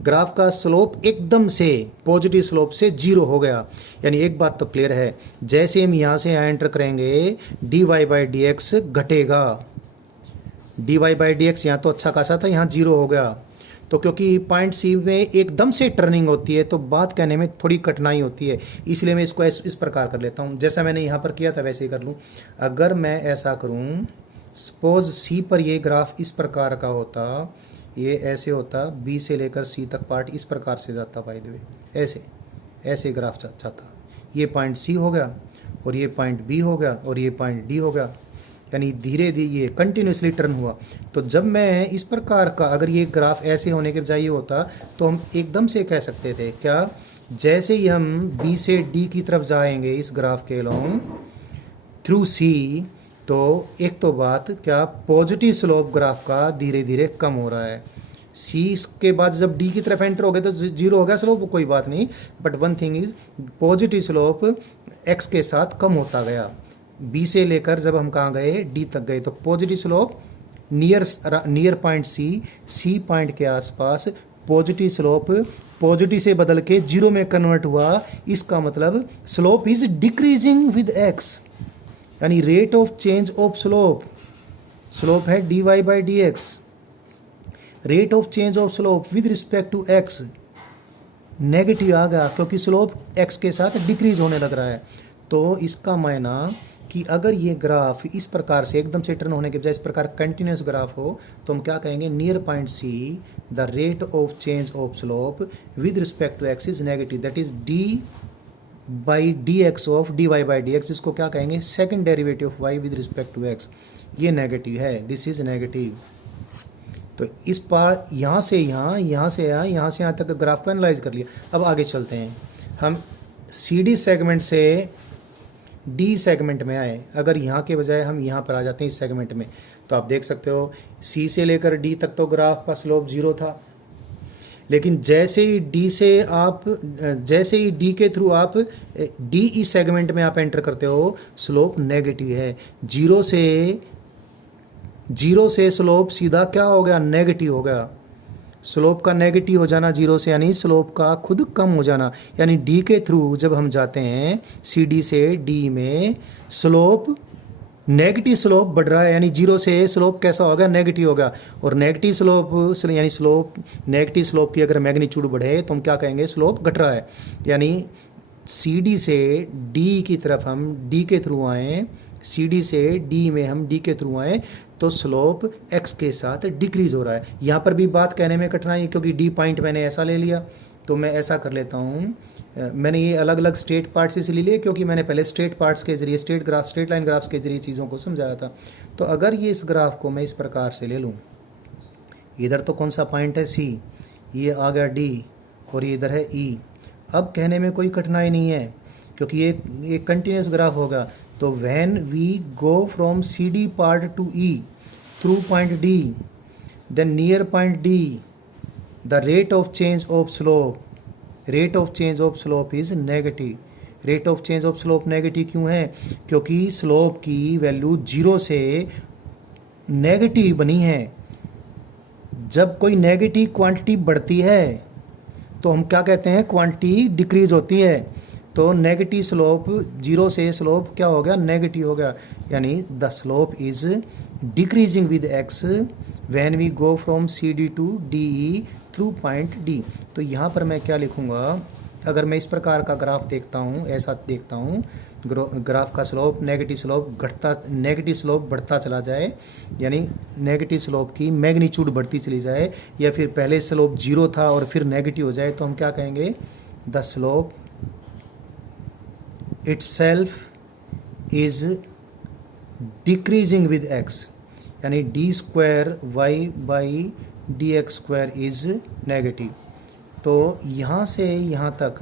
ग्राफ का स्लोप एकदम से पॉजिटिव स्लोप से 0 हो गया। यानी एक बात तो क्लियर है, जैसे हम यहाँ से यहाँ एंटर करेंगे d y by d x घटेगा, d y by d x यहाँ तो अच्छा खासा था, यहाँ 0 हो गया। तो क्योंकि पॉइंट सी में एकदम से टर्निंग होती है तो बात कहने में थोड़ी कठिनाई होती है, इसलिए मैं इसको इस प्रकार कर लेता हूँ। जैसा मैंने यहाँ पर किया था वैसे ही कर लूँ। अगर मैं ऐसा करूँ, सपोज सी पर ये ग्राफ इस प्रकार का होता, ये ऐसे होता, बी से लेकर सी तक पार्ट इस प्रकार से जाता, बाय द वे ऐसे ऐसे ग्राफ चाहता। ये पॉइंट सी हो गया और ये पॉइंट बी हो गया और ये पॉइंट डी हो गया, यानी धीरे धीरे ये कंटिन्यूसली टर्न हुआ। तो जब मैं इस प्रकार का, अगर ये ग्राफ ऐसे होने के बजाय ये होता तो हम एकदम से कह सकते थे क्या, जैसे ही हम बी से डी की तरफ जाएंगे इस ग्राफ के लॉन्ग थ्रू सी, तो एक तो बात क्या, पॉजिटिव स्लोप ग्राफ का धीरे धीरे कम हो रहा है। सी के बाद जब डी की तरफ एंटर हो गए तो जीरो हो गया स्लोप, कोई बात नहीं, but one thing is positive slope x के साथ कम होता गया। बी से लेकर जब हम कहाँ गए, डी तक गए, तो positive slope near point C point के आसपास पॉजिटिव स्लोप पॉजिटिव से बदल के जीरो में कन्वर्ट हुआ। इसका मतलब slope is decreasing with x, यानी rate of change of slope है dy by d x. Rate of change of slope with respect to x negative आ गया, क्योंकि स्लोप एक्स के साथ डिक्रीज होने लग रहा है। तो इसका मायना कि अगर ये ग्राफ इस प्रकार से एकदम से टर्न होने के बजाय इस प्रकार कंटिन्यूस ग्राफ हो तो हम क्या कहेंगे, near point C the rate of change of slope with respect to x is negative, that is d by d x of d y by d x, जिसको क्या कहेंगे, second derivative of y with respect to x. ये negative है, this is negative. तो इस पार यहाँ से यहाँ, यहाँ से यहाँ, यहाँ से यहाँ तक ग्राफ को एनालाइज कर लिया। अब आगे चलते हैं, हम सी डी सेगमेंट से डी सेगमेंट में आए। अगर यहाँ के बजाय हम यहाँ पर आ जाते हैं इस सेगमेंट में, तो आप देख सकते हो सी से लेकर डी तक तो ग्राफ का स्लोप जीरो था, लेकिन जैसे ही डी के थ्रू आप डी ई सेगमेंट में आप एंटर करते हो, स्लोप नेगेटिव है। जीरो से स्लोप सीधा क्या हो गया, नेगेटिव हो गया। स्लोप का नेगेटिव हो जाना जीरो से, यानी स्लोप का खुद कम हो जाना। यानी डी के थ्रू जब हम जाते हैं सी डी से डी में, स्लोप नेगेटिव स्लोप बढ़ रहा है, यानी जीरो से स्लोप कैसा होगा, नेगेटिव होगा। और नेगेटिव स्लोप यानी नेगेटिव स्लोप की अगर मैग्नीट्यूड बढ़े तो हम क्या कहेंगे, स्लोप घट रहा है। यानी सी डी से डी की तरफ हम डी के थ्रू आए, सी डी से डी में हम डी के थ्रू आए तो स्लोप एक्स के साथ डिक्रीज हो रहा है। यहाँ पर भी बात कहने में कठिनाई, क्योंकि डी पॉइंट मैंने ऐसा ले लिया, तो मैं ऐसा कर लेता हूँ। मैंने ये अलग अलग स्ट्रेट पार्ट्स इसलिए लिए क्योंकि मैंने पहले स्ट्रेट पार्ट्स के जरिए स्ट्रेट लाइन ग्राफ्स के जरिए चीज़ों को समझाया था। तो अगर ये इस ग्राफ को मैं इस प्रकार से ले लूँ, इधर तो कौन सा पॉइंट है, सी, ये आ गया डी, और ये इधर है ई। अब कहने में कोई कठिनाई नहीं है क्योंकि ये कंटिन्यूस ग्राफ होगा। तो when we go from C D part to E through point D, then near point D the rate of change of slope is negative. Rate of change of slope negative क्यों है, क्योंकि slope की value zero से negative बनी है। जब कोई negative quantity बढ़ती है तो हम क्या कहते हैं, क्वांटिटी डिक्रीज होती है। तो नेगेटिव स्लोप, जीरो से स्लोप क्या हो गया, नेगेटिव हो गया। यानी the slope is decreasing with x when we go from C D to D E through point D. तो यहाँ पर मैं क्या लिखूँगा, अगर मैं इस प्रकार का ग्राफ देखता हूँ, ऐसा देखता हूँ, ग्राफ का स्लोप नेगेटिव स्लोप बढ़ता चला जाए, यानी नेगेटिव स्लोप की मैग्नीट्यूड बढ़ती चली जाए, या फिर पहले स्लोप जीरो था और फिर नेगेटिव हो जाए, तो हम क्या कहेंगे, the slope itself is decreasing with x, यानी d square y by d x square is negative. तो यहाँ से यहाँ तक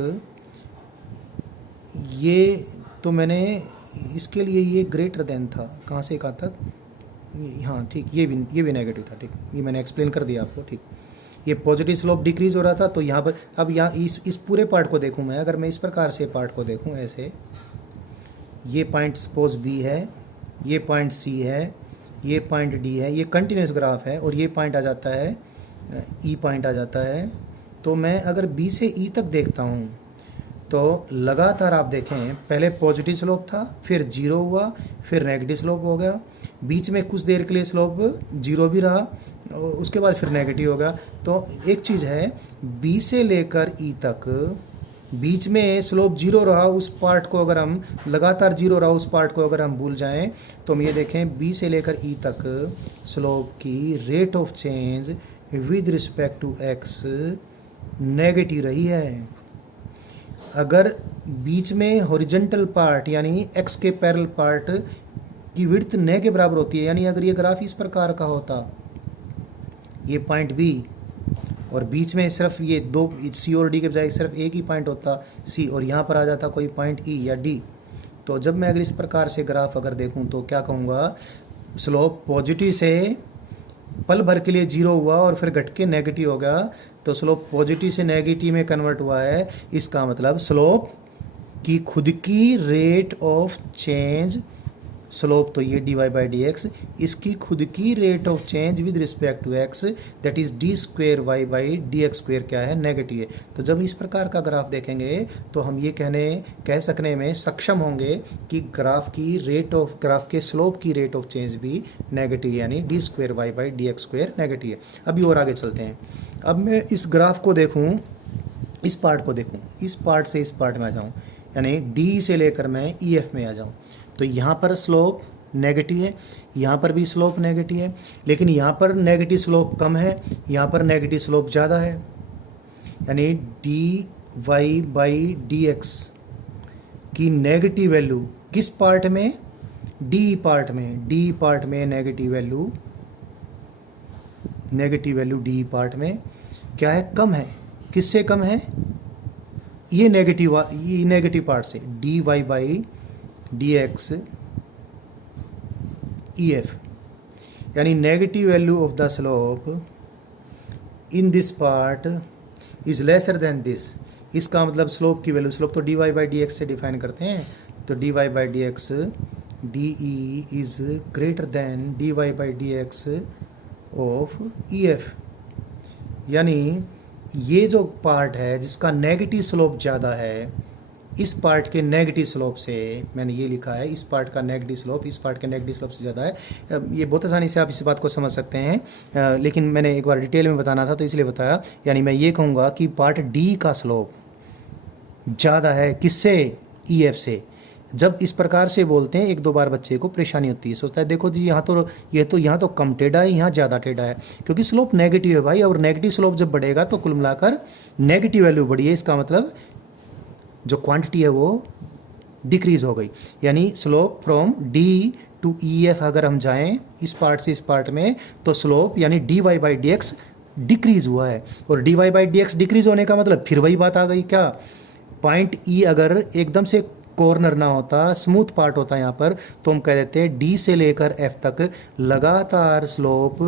ये तो मैंने इसके लिए ये ग्रेटर देन था, कहाँ से कहाँ तक, हाँ ठीक, ये भी नेगेटिव था, ठीक, ये मैंने एक्सप्लेन कर दिया आपको, ठीक। ये पॉजिटिव स्लोप डिक्रीज हो रहा था। तो यहाँ पर अब यहाँ इस पूरे पार्ट को देखूँ मैं, अगर मैं इस प्रकार से पार्ट को देखूँ ऐसे, ये पॉइंट सपोज बी है, ये पॉइंट सी है, ये पॉइंट डी है, ये कंटिन्यूस ग्राफ है, और ये पॉइंट आ जाता है ई पॉइंट आ जाता है। तो मैं अगर बी से ई तक देखता हूँ तो लगातार आप देखें, पहले पॉजिटिव स्लोप था, फिर जीरो हुआ, फिर नेगेटिव स्लोप हो गया, बीच में कुछ देर के लिए स्लोप जीरो भी रहा, और उसके बाद फिर नेगेटिव होगा। तो एक चीज़ है, बी से लेकर ई तक बीच में स्लोप जीरो रहा उस पार्ट को अगर हम लगातार जीरो रहा उस पार्ट को अगर हम भूल जाएं तो हम ये देखें बी से लेकर ई तक स्लोप की rate of change with respect to x negative रही है। अगर बीच में हॉरिजॉन्टल पार्ट यानी एक्स के पैरेलल पार्ट की विड्थ न के बराबर होती है, यानी अगर ये ग्राफ इस प्रकार का होता, ये पॉइंट बी और बीच में सिर्फ ये दो सी और डी के बजाय सिर्फ एक ही पॉइंट होता सी, और यहाँ पर आ जाता कोई पॉइंट ई या डी, तो जब मैं अगर इस प्रकार से ग्राफ अगर देखूँ तो क्या कहूँगा, स्लोप पॉजिटिव से पल भर के लिए जीरो हुआ और फिर घट के नेगेटिव हो गया, तो स्लोप पॉजिटिव से नेगेटिव में कन्वर्ट हुआ है। इसका मतलब स्लोप की खुद की रेट ऑफ चेंज, स्लोप तो ये d y by d x, इसकी खुद की rate of change with respect to x that is d square y by d x square क्या है, नेगेटिव है। तो जब इस प्रकार का ग्राफ देखेंगे तो हम ये कह सकने में सक्षम होंगे कि ग्राफ के स्लोप की रेट ऑफ चेंज भी नेगेटिव यानी d square y by d x square negative है। अभी और आगे चलते हैं। अब मैं इस ग्राफ को देखूँ, इस पार्ट को देखूँ, इस पार्ट से इस पार्ट में आ जाऊँ, यानी डी से लेकर मैं ई एफ में आ जाऊँ, तो यहाँ पर स्लोप नेगेटिव है, यहाँ पर भी स्लोप नेगेटिव है, लेकिन यहाँ पर नेगेटिव स्लोप कम है, यहाँ पर नेगेटिव स्लोप ज़्यादा है, यानी d y by d x की नेगेटिव वैल्यू किस पार्ट में, डी पार्ट में नेगेटिव वैल्यू डी पार्ट में क्या है, कम है। किससे कम है, ये नेगेटिव पार्ट से, d y by d x E F, यानी negative value of the slope in this part is lesser than this. इसका मतलब स्लोप की वैल्यू, स्लोप तो d y by d x से डिफाइन करते हैं, तो d y by d x D E is greater than d y by d x of E F, यानी ये जो पार्ट है जिसका नेगेटिव स्लोप ज़्यादा है, इस पार्ट के नेगेटिव स्लोप से, मैंने ये लिखा है इस पार्ट का नेगेटिव स्लोप इस पार्ट के नेगेटिव स्लोप से ज़्यादा है। ये बहुत आसानी से आप इस बात को समझ सकते हैं, लेकिन मैंने एक बार डिटेल में बताना था तो इसलिए बताया। यानी मैं ये कहूँगा कि पार्ट डी का स्लोप ज़्यादा है किससे, ई एफ से। जब इस प्रकार से बोलते हैं एक दो बार बच्चे को परेशानी होती है, सोचता है देखो जी यहाँ तो कम टेढ़ा है, यहाँ ज़्यादा टेढ़ा है, क्योंकि स्लोप नेगेटिव है भाई, और नेगेटिव स्लोप जब बढ़ेगा तो कुल मिलाकर नेगेटिव वैल्यू बढ़ी है, इसका मतलब जो क्वांटिटी है वो डिक्रीज हो गई। यानी slope from D to E F अगर हम जाएं इस पार्ट से इस पार्ट में, तो स्लोप यानी d y by d x decrease हुआ है, और d y by d x decrease होने का मतलब फिर वही बात आ गई, क्या पॉइंट ई अगर एकदम से कॉर्नर ना होता, स्मूथ पार्ट होता यहाँ पर, तो हम कह देते हैं डी से लेकर एफ तक लगातार स्लोप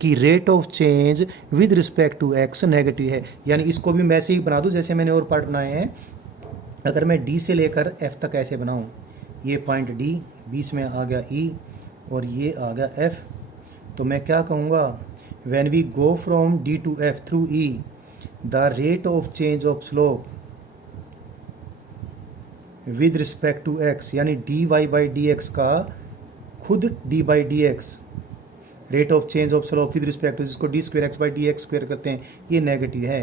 की rate of change with respect to x negative है। यानी इसको भी मैं ऐसे ही बना दूँ जैसे मैंने और पार्ट बनाए हैं। अगर मैं डी से लेकर एफ तक ऐसे बनाऊँ, ये पॉइंट डी, बीच में आ गया ई और ये आ गया एफ, तो मैं क्या कहूँगा, when we go from D to F through E the rate of change of slope with respect to x, यानी d y by d x का खुद d by d x rate of change of slope with respect to, जिसको d square x by d x square करते हैं, ये negative है।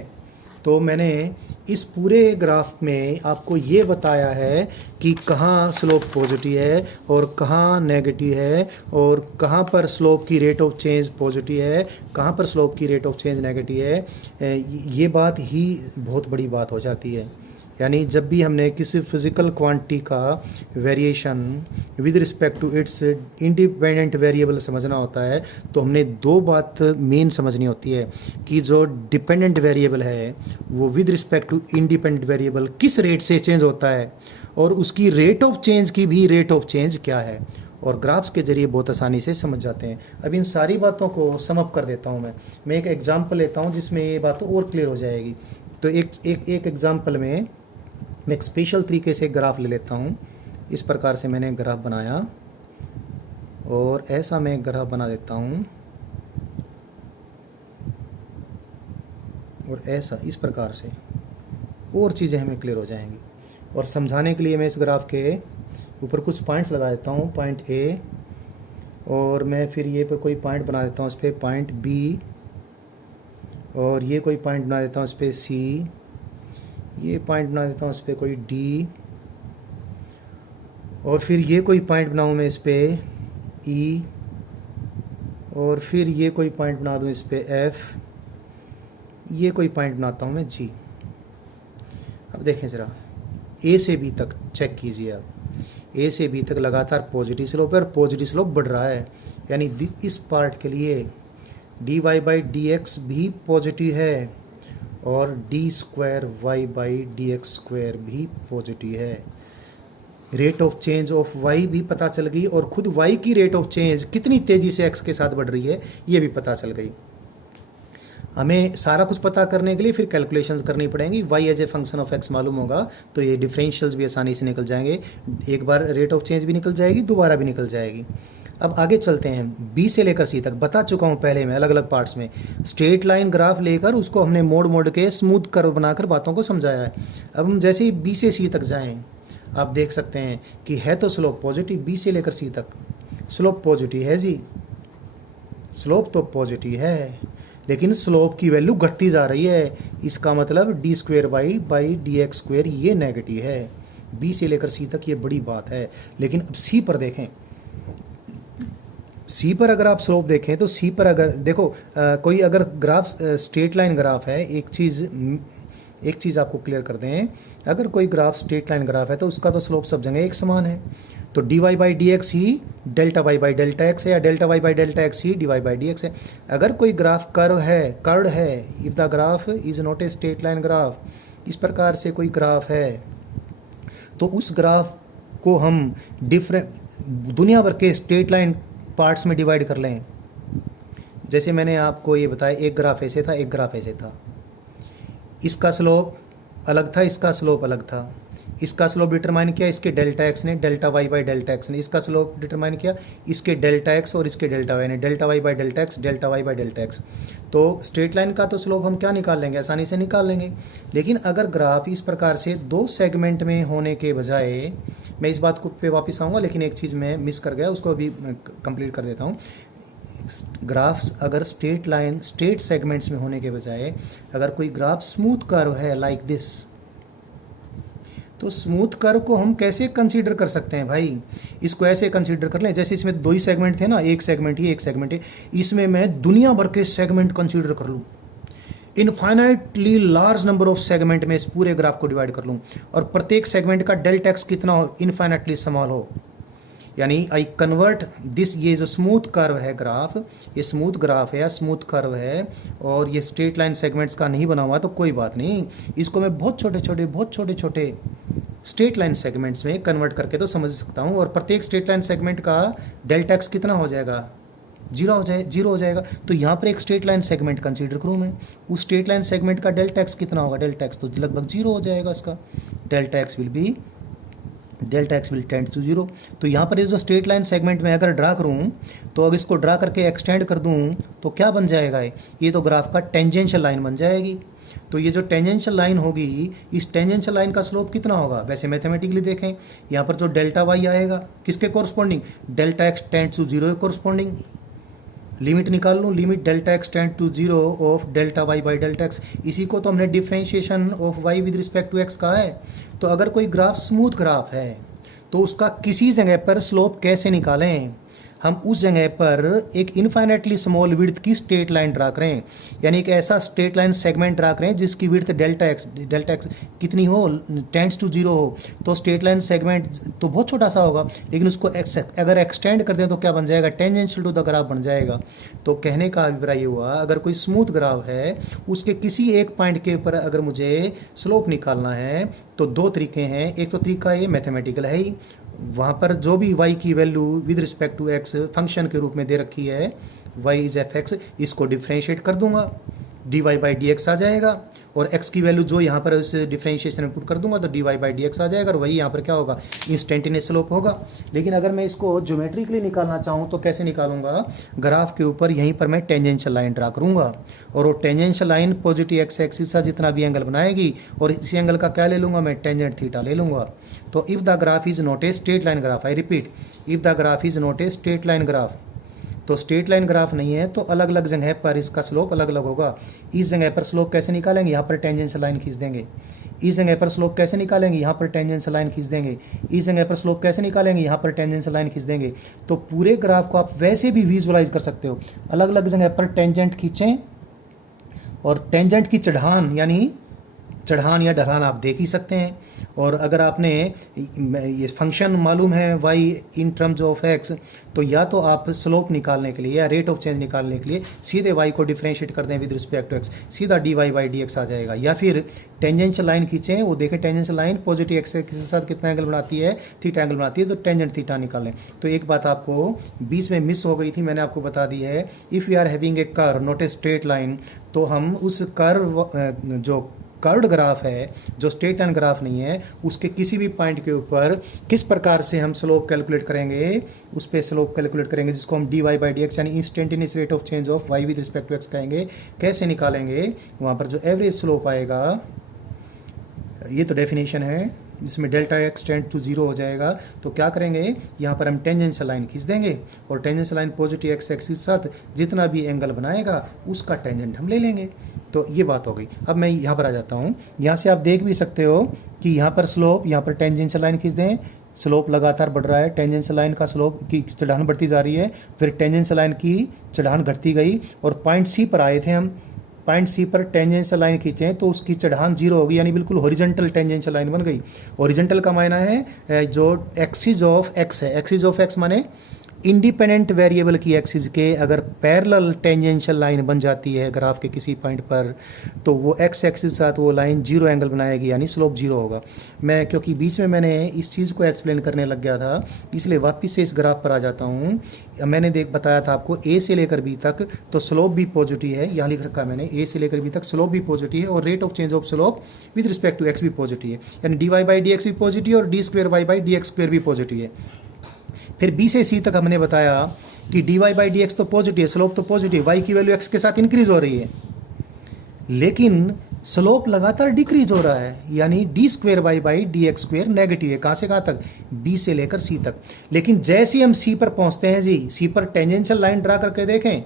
तो मैंने इस पूरे ग्राफ में आपको ये बताया है कि कहाँ स्लोप पॉजिटिव है और कहाँ नेगेटिव है, और कहाँ पर स्लोप की रेट ऑफ चेंज पॉजिटिव है, कहाँ पर स्लोप की रेट ऑफ चेंज नेगेटिव है। ये बात ही बहुत बड़ी बात हो जाती है। यानी जब भी हमने किसी फिजिकल क्वांटिटी का variation with respect to its independent variable समझना होता है, तो हमने दो बात मेन समझनी होती है कि जो डिपेंडेंट वेरिएबल है वो with respect to independent variable किस रेट से चेंज होता है, और उसकी रेट ऑफ चेंज की भी रेट ऑफ चेंज क्या है, और ग्राफ्स के जरिए बहुत आसानी से समझ जाते हैं। अब इन सारी बातों को सम अप कर देता हूँ। मैं एक एग्जाम्पल लेता हूँ जिसमें ये बात और क्लियर हो जाएगी। तो एक एग्जाम्पल में मैं एक स्पेशल तरीके से ग्राफ ले लेता हूँ। इस प्रकार से मैंने ग्राफ बनाया और ऐसा मैं ग्राफ बना देता हूँ, और ऐसा इस प्रकार से, और चीज़ें हमें क्लियर हो जाएंगी। और समझाने के लिए मैं इस ग्राफ के ऊपर कुछ पॉइंट्स लगा देता हूँ, पॉइंट ए और मैं फिर ये पर कोई पॉइंट बना देता हूँ इस पर पॉइंट बी, और ये कोई पॉइंट बना देता हूँ इस पर सी, ये पॉइंट बना देता हूँ इस पर कोई डी, और फिर ये कोई पॉइंट बनाऊँ मैं इस पर ई, और फिर ये कोई पॉइंट बना दूँ इस पर एफ, ये कोई पॉइंट बनाता हूँ मैं जी। अब देखें ज़रा ए से बी तक चेक कीजिए। आप ए से बी तक लगातार पॉजिटिव स्लोप है और पॉजिटिव स्लोप बढ़ रहा है, यानी इस पार्ट के लिए d y by d x भी पॉजिटिव है और d square y by d x square भी पॉजिटिव है। Rate of change of y भी पता चल गई और खुद वाई की रेट ऑफ चेंज कितनी तेज़ी से एक्स के साथ बढ़ रही है ये भी पता चल गई। हमें सारा कुछ पता करने के लिए फिर कैलकुलेशंस करनी पड़ेंगी। Y as a function of x मालूम होगा तो ये डिफरेंशियल्स भी आसानी से निकल जाएंगे। एक बार रेट ऑफ चेंज भी निकल जाएगी, दोबारा भी निकल जाएगी। अब आगे चलते हैं, बी से लेकर सी तक बता चुका हूँ पहले मैं अलग अलग पार्ट्स में। स्ट्रेट लाइन ग्राफ लेकर उसको हमने मोड़ मोड़ के स्मूथ कर्व बनाकर बातों को समझाया है। अब हम जैसे ही बी से सी तक जाएँ, आप देख सकते हैं कि है तो स्लोप पॉजिटिव, बी से लेकर सी तक स्लोप पॉजिटिव है जी, स्लोप तो पॉजिटिव है, लेकिन स्लोप की वैल्यू घटती जा रही है। इसका मतलब d square y by d x square ये नेगेटिव है। बी से लेकर सी तक ये बड़ी बात है। लेकिन अब सी पर देखें, सी पर अगर आप स्लोप देखें तो सी पर अगर देखो कोई अगर ग्राफ स्ट्रेट लाइन ग्राफ है, एक चीज़ आपको क्लियर कर दें, अगर कोई ग्राफ स्ट्रेट लाइन ग्राफ है तो उसका तो स्लोप सब जगह एक समान है। तो d y by d x ही delta y by delta x है, या delta y by delta x ही d y by d x है। अगर कोई ग्राफ कर्व्ड है, if the graph is not a straight line graph, इस प्रकार से कोई ग्राफ है तो उस ग्राफ को हम दुनिया भर के स्ट्रेट लाइन पार्ट्स में डिवाइड कर लें। जैसे मैंने आपको ये बताया, एक ग्राफ ऐसे था, एक ग्राफ ऐसे था, इसका स्लोप अलग था, इसका स्लोप अलग था। इसका स्लोप डिटरमाइन किया इसके डेल्टा एक्स ने, delta y by delta x ने। इसका स्लोप डिटरमाइन किया इसके डेल्टा एक्स और इसके डेल्टा वाई ने, delta y by delta x, delta y by delta x. तो स्ट्रेट लाइन का तो स्लोप हम क्या निकाल लेंगे, आसानी से निकाल लेंगे। लेकिन अगर ग्राफ इस प्रकार से दो सेगमेंट में होने के बजाय, मैं इस बात को पे वापस आऊँगा, लेकिन एक चीज़ मैं मिस कर गया, उसको अभी कंप्लीट कर देता हूँ। ग्राफ्स अगर स्ट्रेट सेगमेंट्स में होने के बजाय अगर कोई ग्राफ स्मूथ कर्व है लाइक दिस, तो स्मूथ कर्व को हम कैसे कंसीडर कर सकते हैं भाई? इसको ऐसे कंसीडर कर लें जैसे इसमें दो ही सेगमेंट थे ना, एक सेगमेंट ही एक सेगमेंट है, इसमें मैं दुनिया भर के सेगमेंट कंसीडर कर लूँ, infinitely large number of segment में इस पूरे ग्राफ को डिवाइड कर लूँ और प्रत्येक सेगमेंट का डेल्टा एक्स कितना हो, इनफाइनाइटली स्मॉल हो। यानी आई कन्वर्ट दिस, ये जो स्मूथ कर्व है ग्राफ, ये स्मूथ ग्राफ है या स्मूथ कर्व है और ये स्ट्रेट लाइन सेगमेंट्स का नहीं बना हुआ तो कोई बात नहीं, इसको मैं बहुत छोटे छोटे स्ट्रेट लाइन सेगमेंट्स में कन्वर्ट करके तो समझ सकता हूँ। और प्रत्येक स्ट्रेट लाइन सेगमेंट का डेल्टा एक्स कितना हो जाएगा, जीरो हो जाएगा। तो यहाँ पर एक स्ट्रेट लाइन सेगमेंट कंसीडर करूँ मैं, उस स्ट्रेट लाइन सेगमेंट का डेल्टा एक्स कितना होगा, डेल्टा एक्स तो लगभग जीरो हो जाएगा इसका, delta x will tend to zero. तो यहाँ पर इस जो स्ट्रेट लाइन सेगमेंट में अगर ड्रा करूँ तो अगर इसको ड्रा करके एक्सटेंड कर दूँ तो क्या बन जाएगा, ये तो ग्राफ का टेंजेंशियल लाइन बन जाएगी। तो ये जो टेंजेंशियल लाइन होगी, इस टेंजेंशियल लाइन का स्लोप कितना होगा, वैसे मैथमेटिकली देखें यहाँ पर जो डेल्टा वाई आएगा किसके corresponding, delta x tend to zero के कोरस्पॉन्डिंग। लिमिट निकाल लूँ, limit delta x tend to zero of delta y by delta x, इसी को तो हमने differentiation of y with respect to x कहा है। तो अगर कोई ग्राफ स्मूथ ग्राफ है तो उसका किसी जगह पर स्लोप कैसे निकालें, हम उस जगह पर एक इनफाइनाइटली स्मॉल विड्थ की स्ट्रेट लाइन ड्रा करें, यानी एक ऐसा स्ट्रेट लाइन सेगमेंट ड्रा करें जिसकी विड्थ डेल्टा एक्स कितनी हो, टेंड्स टू जीरो हो। तो स्ट्रेट लाइन सेगमेंट तो बहुत छोटा सा होगा, लेकिन उसको अगर एक्सटेंड कर दें तो क्या बन जाएगा, टेंजेंशियल टू द ग्राफ बन जाएगा। तो कहने का अभिप्राय हुआ, अगर कोई स्मूथ ग्राफ है उसके किसी एक पॉइंट के ऊपर अगर मुझे स्लोप निकालना है तो दो तरीके हैं। एक तो तरीका ये मैथमेटिकल है ही, वहाँ पर जो भी y की value with respect to x function के रूप में दे रखी है, y इज एफ एक्स, इसको डिफ्रेंशिएट कर दूंगा, d y by d x आ जाएगा, और x की वैल्यू जो यहाँ पर इस डिफ्रेंशिएशन में पुट कर दूंगा तो d y by d x आ जाएगा, और वही यहाँ पर क्या होगा, इंस्टेंटेनियस स्लोप होगा। लेकिन अगर मैं इसको ज्योमेट्रिकली निकालना चाहूँ तो कैसे निकालूंगा, ग्राफ के ऊपर यहीं पर मैं टेंजेंशियल लाइन ड्रा करूँगा, और वो tangential line positive x axis का जितना भी एंगल बनाएगी, और इसी एंगल का क्या ले लूँगा मैं, टेंजेंट थीटा ले लूँगा। तो if the graph is not a straight line graph, I repeat, if the graph is not a straight line graph, तो स्ट्रेट लाइन ग्राफ नहीं है तो अलग अलग जगह पर इसका स्लोप अलग अलग होगा। इस जगह पर स्लोप कैसे निकालेंगे, यहाँ पर टेंजेंशियल लाइन खींच देंगे। इस जगह पर स्लोप कैसे निकालेंगे, यहाँ पर टेंजेंशियल लाइन खींच देंगे। इस जगह पर स्लोप कैसे निकालेंगे, यहाँ पर टेंजेंशियल लाइन खींच देंगे। तो पूरे ग्राफ को आप वैसे भी विजुअलाइज कर सकते हो, अलग अलग जगह पर टेंजेंट खींचें और टेंजेंट की चढ़ान यानी चढ़ान या ढलान आप देख ही सकते हैं। और अगर आपने ये फंक्शन मालूम है y in terms of x, तो या तो आप स्लोप निकालने के लिए या रेट ऑफ चेंज निकालने के लिए सीधे y को डिफरेंशिएट कर दें विद रिस्पेक्ट टू x, सीधा dy बाई dx आ जाएगा। या फिर टेंजेंशियल लाइन खींचें, वो देखें टेंजेंशियल लाइन पॉजिटिव एक्स के साथ कितना एंगल बनाती है, थीटा एंगल बनाती है, तो टेंजेंट थीटा निकालें। तो एक बात आपको बीच में मिस हो गई थी, मैंने आपको बता दी है। If you are having a curve not a straight line, तो हम उस कर्व जो कर्व्ड ग्राफ है, जो स्ट्रेट लाइन ग्राफ नहीं है, उसके किसी भी पॉइंट के ऊपर किस प्रकार से हम स्लोप कैलकुलेट करेंगे, उस पर स्लोप कैलकुलेट करेंगे, जिसको हम dy बाई डी एक्स यानी instantaneous rate of change of y with respect to x कहेंगे। कैसे निकालेंगे, वहाँ पर जो एवरेज स्लोप आएगा, ये तो डेफिनेशन है जिसमें डेल्टा एक्स टेंड टू 0 हो जाएगा। तो क्या करेंगे, यहाँ पर हम टेंजेंशियल लाइन खींच देंगे और tangential line positive x axis के साथ जितना भी एंगल बनाएगा उसका टेंजेंट हम ले लेंगे। तो ये बात हो गई। अब मैं यहाँ पर आ जाता हूँ। यहाँ से आप देख भी सकते हो कि यहाँ पर स्लोप, यहाँ पर टेंजेंशियल लाइन खींच दें, स्लोप लगातार बढ़ रहा है, टेंजेंशियल लाइन का स्लोप की चढ़ान बढ़ती जा रही है, फिर टेंजेंशियल लाइन की चढ़ान घटती गई और पॉइंट सी पर आए थे हम। पॉइंट सी पर टेंजेंशियल लाइन खींचें तो उसकी चढ़ान 0 होगी, यानी बिल्कुल हॉरिजॉन्टल टेंजेंशियल लाइन बन गई। हॉरिजॉन्टल का मायना है जो एक्सिस ऑफ एक्स है, एक्सिस ऑफ एक्स माने इंडिपेंडेंट वेरिएबल की एक्सिस के अगर पैरेलल टेंजेंशियल लाइन बन जाती है ग्राफ के किसी पॉइंट पर, तो वो एक्स एक्सिस के साथ वो लाइन 0 एंगल बनाएगी, यानी स्लोप 0 होगा। मैं क्योंकि बीच में मैंने इस चीज़ को एक्सप्लेन करने लग गया था, इसलिए वापस से इस ग्राफ पर आ जाता हूँ। मैंने बताया था आपको ए से लेकर बी तक तो स्लोप भी पॉजिटिव है, यहाँ लिख रखा मैंने, ए से लेकर बी तक स्लोप भी पॉजिटिव है और rate of change of slope with respect to x भी पॉजिटिव है, यानी d y by d x भी पॉजिटिव और d square y by d x square भी पॉजिटिव है। फिर बी से सी तक हमने बताया कि d y by d x तो पॉजिटिव है, स्लोप तो पॉजिटिव, वाई की वैल्यू एक्स के साथ इंक्रीज हो रही है, लेकिन स्लोप लगातार डिक्रीज हो रहा है, यानी d square y by d x square negative है। कहाँ से कहाँ तक, बी से लेकर सी तक। लेकिन जैसे ही हम सी पर पहुंचते हैं जी, सी पर टेंजेंशियल लाइन ड्रा करके देखें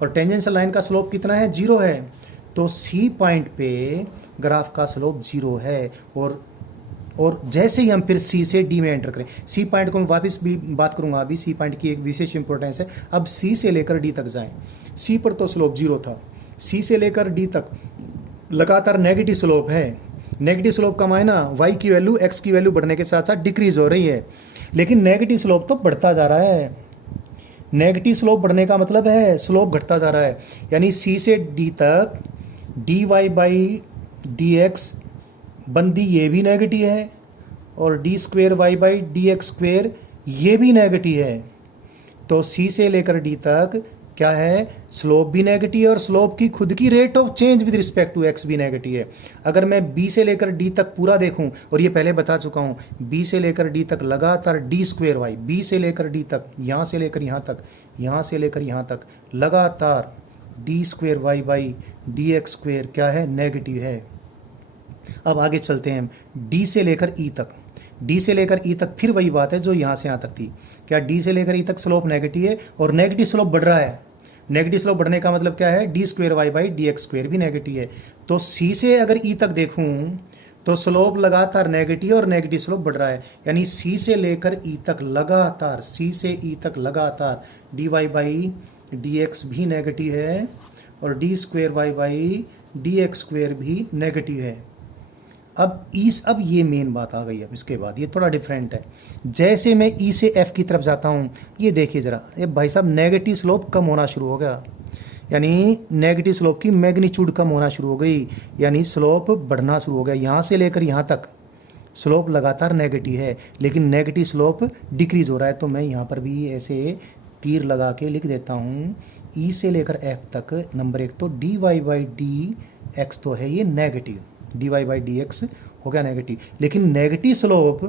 और टेंजेंशियल लाइन का स्लोप कितना है, 0 है, तो सी पॉइंट पे ग्राफ का स्लोप 0 है। और जैसे ही हम फिर सी से डी में एंटर करें, सी पॉइंट को मैं वापस भी बात करूंगा, अभी सी पॉइंट की एक विशेष इंपॉर्टेंस है। अब सी से लेकर डी तक जाएं, सी पर तो स्लोप 0 था, सी से लेकर डी तक लगातार नेगेटिव स्लोप है। नेगेटिव स्लोप का मायना वाई की वैल्यू एक्स की वैल्यू बढ़ने के साथ साथ डिक्रीज हो रही है, लेकिन नेगेटिव स्लोप तो बढ़ता जा रहा है। नेगेटिव स्लोप बढ़ने का मतलब है स्लोप घटता जा रहा है, यानी सी से डी तक d y by d x बंदी ये भी नेगेटिव है और d square y by d x square ये भी नेगेटिव है। तो सी से लेकर डी तक क्या है, स्लोप भी नेगेटिव है और स्लोप की खुद की rate of change with respect to x भी नेगेटिव है। अगर मैं बी से लेकर डी तक पूरा देखूं, और ये पहले बता चुका हूं, बी से लेकर डी तक लगातार डी स्क्वेयर वाई, बी से लेकर डी तक, यहाँ से लेकर यहाँ तक, यहाँ से लेकर यहाँ तक लगातार d square y by d x square क्या है, नेगेटिव है। अब आगे चलते हैं, डी से लेकर ई तक, डी से लेकर ई तक फिर वही बात है जो यहाँ से यहाँ तक थी। क्या डी से लेकर ई तक स्लोप नेगेटिव है और नेगेटिव स्लोप बढ़ रहा है। नेगेटिव स्लोप बढ़ने का मतलब क्या है, d square y by d x square भी नेगेटिव है। तो सी से अगर ई तक देखूँ तो स्लोप लगातार नेगेटिव और नेगेटिव स्लोप बढ़ रहा है, यानी सी से लेकर ई तक लगातार, सी से ई तक लगातार d y by d x भी नेगेटिव है और d square y by d x square भी नेगेटिव है। अब ये मेन बात आ गई। अब इसके बाद ये थोड़ा डिफरेंट है। जैसे मैं ई से एफ की तरफ जाता हूँ, ये देखिए ज़रा, ये भाई साहब नेगेटिव स्लोप कम होना शुरू हो गया, यानी नेगेटिव स्लोप की मैग्नीट्यूड कम होना शुरू हो गई, यानी स्लोप बढ़ना शुरू हो गया। यहाँ से लेकर यहाँ तक स्लोप लगातार नेगेटिव है, लेकिन नेगेटिव स्लोप डिक्रीज हो रहा है। तो मैं यहाँ पर भी ऐसे तीर लगा के लिख देता हूँ, ई से लेकर एफ तक नंबर 1 तो d y by d x तो है ये negative, d y by d x हो गया नेगेटिव, लेकिन नेगेटिव स्लोप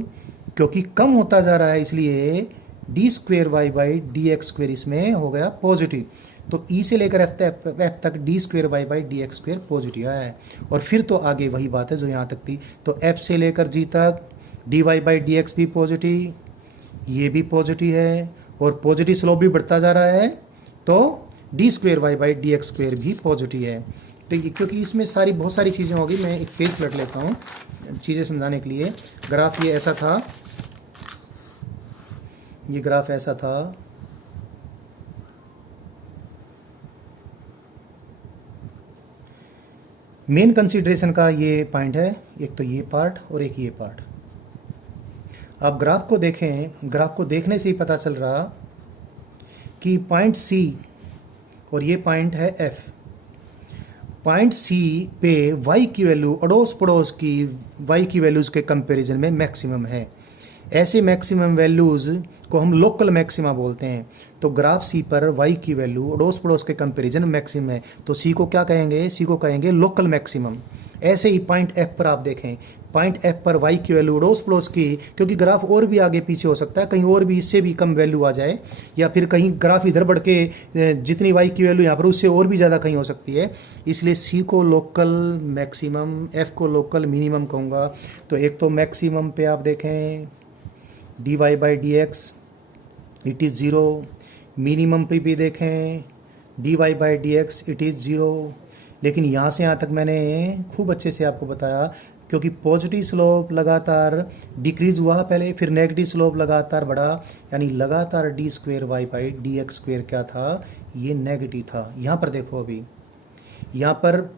क्योंकि कम होता जा रहा है इसलिए d square y by d x square इसमें हो गया पॉजिटिव। तो ई से लेकर एफ तक d square y by d x square positive है। और फिर तो आगे वही बात है जो यहाँ तक थी। तो एफ से लेकर जी तक d y by d x भी पॉजिटिव, ये भी पॉजिटिव है और पॉजिटिव स्लोप भी बढ़ता जा रहा है, तो d square y by d x square भी पॉजिटिव है। तो क्योंकि इसमें बहुत सारी चीज़ें होगी, मैं एक पेज पलट लेता हूँ चीज़ें समझाने के लिए। ग्राफ ये ऐसा था, ये ग्राफ ऐसा था, मेन कंसीडरेशन का ये पॉइंट है, एक तो ये पार्ट और एक ये पार्ट। आप ग्राफ को देखें, ग्राफ को देखने से ही पता चल रहा कि पॉइंट सी और ये पॉइंट है एफ, पॉइंट सी पे वाई की वैल्यू अड़ोस पड़ोस की वाई की वैल्यूज़ के कंपैरिजन में मैक्सिमम है। ऐसे मैक्सिमम वैल्यूज़ को हम लोकल मैक्सिमा बोलते हैं। तो ग्राफ सी पर वाई की वैल्यू अड़ोस पड़ोस के कंपैरिजन में मैक्सिमम है, तो सी को क्या कहेंगे, सी को कहेंगे लोकल मैक्सिमम। ऐसे ही पॉइंट एफ पर आप देखें, पॉइंट एफ पर वाई की वैल्यू अड़ोस पड़ोस की, क्योंकि ग्राफ और भी आगे पीछे हो सकता है, कहीं और भी इससे भी कम वैल्यू आ जाए, या फिर कहीं ग्राफ इधर बढ़ के जितनी वाई की वैल्यू यहाँ पर उससे और भी ज़्यादा कहीं हो सकती है। इसलिए सी को लोकल मैक्सिमम, एफ को लोकल मिनिमम कहूँगा। तो एक तो मैक्सिमम पे आप देखें d y by d x it is zero, minimum पे भी देखें d y by d x it is zero. लेकिन यहाँ से यहाँ तक मैंने खूब अच्छे से आपको बताया, क्योंकि पॉजिटिव स्लोप लगातार डिक्रीज हुआ पहले, फिर नेगेटिव स्लोप लगातार बढ़ा, यानी लगातार d square y by d x square क्या था, ये नेगेटिव था। यहाँ पर देखो, अभी यहाँ पर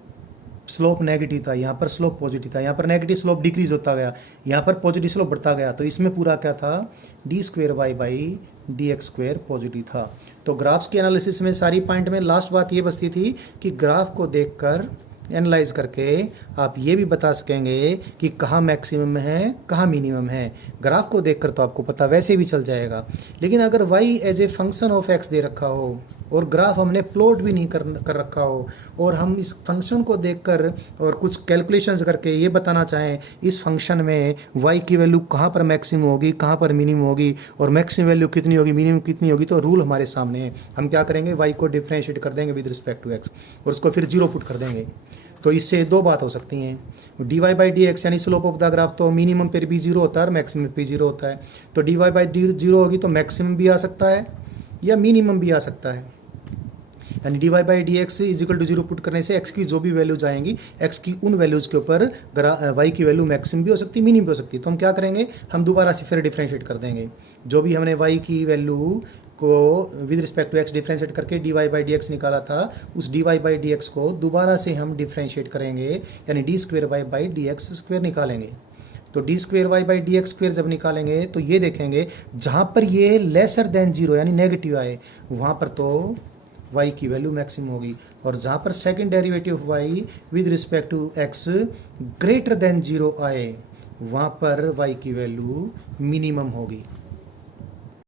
स्लोप नेगेटिव था, यहाँ पर स्लोप पॉजिटिव था, यहाँ पर नेगेटिव स्लोप डिक्रीज होता गया, यहाँ पर पॉजिटिव स्लोप बढ़ता गया। तो इसमें पूरा क्या था, d square y by d x square positive था। तो ग्राफ्स के एनालिसिस में सारी पॉइंट में लास्ट बात ये बचती थी कि ग्राफ को देखकर एनालाइज करके आप ये भी बता सकेंगे कि कहाँ मैक्सिमम है कहाँ मिनिमम है। ग्राफ को देखकर तो आपको पता वैसे भी चल जाएगा, लेकिन अगर y as a function of x दे रखा हो और ग्राफ हमने प्लॉट भी नहीं कर रखा हो, और हम इस फंक्शन को देखकर और कुछ कैलकुलेशंस करके ये बताना चाहें इस फंक्शन में वाई की वैल्यू कहाँ पर मैक्सिमम होगी, कहाँ पर मिनिमम होगी, और मैक्सिमम वैल्यू कितनी होगी, मिनिमम कितनी होगी, तो रूल हमारे सामने है। हम क्या करेंगे, वाई को डिफ्रेंशिएट कर देंगे विद रिस्पेक्ट टू एक्स और उसको फिर जीरो पुट कर देंगे। तो इससे दो बात हो सकती हैं, d y by d x यानी स्लोप ऑफ द ग्राफ तो मिनिमम पर भी जीरो होता है और मैक्सिमम पर भी जीरो होता है। तो d y by d zero होगी तो मैक्सिमम भी आ सकता है या मिनिमम भी आ सकता है, यानी d y by d x is equal to zero put करने से एक्स की जो भी वैल्यूज आएंगी, एक्स की उन वैल्यूज़ के ऊपर वाई की वैल्यू मैक्सिमम भी हो सकती है, मिनिमम भी हो सकती है। तो हम क्या करेंगे, हम दोबारा से फिर डिफ्रेंशिएट कर देंगे। जो भी हमने वाई की वैल्यू को with respect to x differentiate करके d y by d x निकाला था, उस d y by d x को दोबारा से हम डिफ्रेंशिएट करेंगे, यानी d square y by d x square निकालेंगे। तो d square y by d x square जब निकालेंगे तो ये देखेंगे जहाँ पर ये लेसर देन जीरो यानी नेगेटिव आए, वहाँ पर तो y की वैल्यू मैक्सिमम होगी, और जहाँ पर second derivative of y with respect to x greater than zero आए, वहाँ पर y की वैल्यू मिनिमम होगी।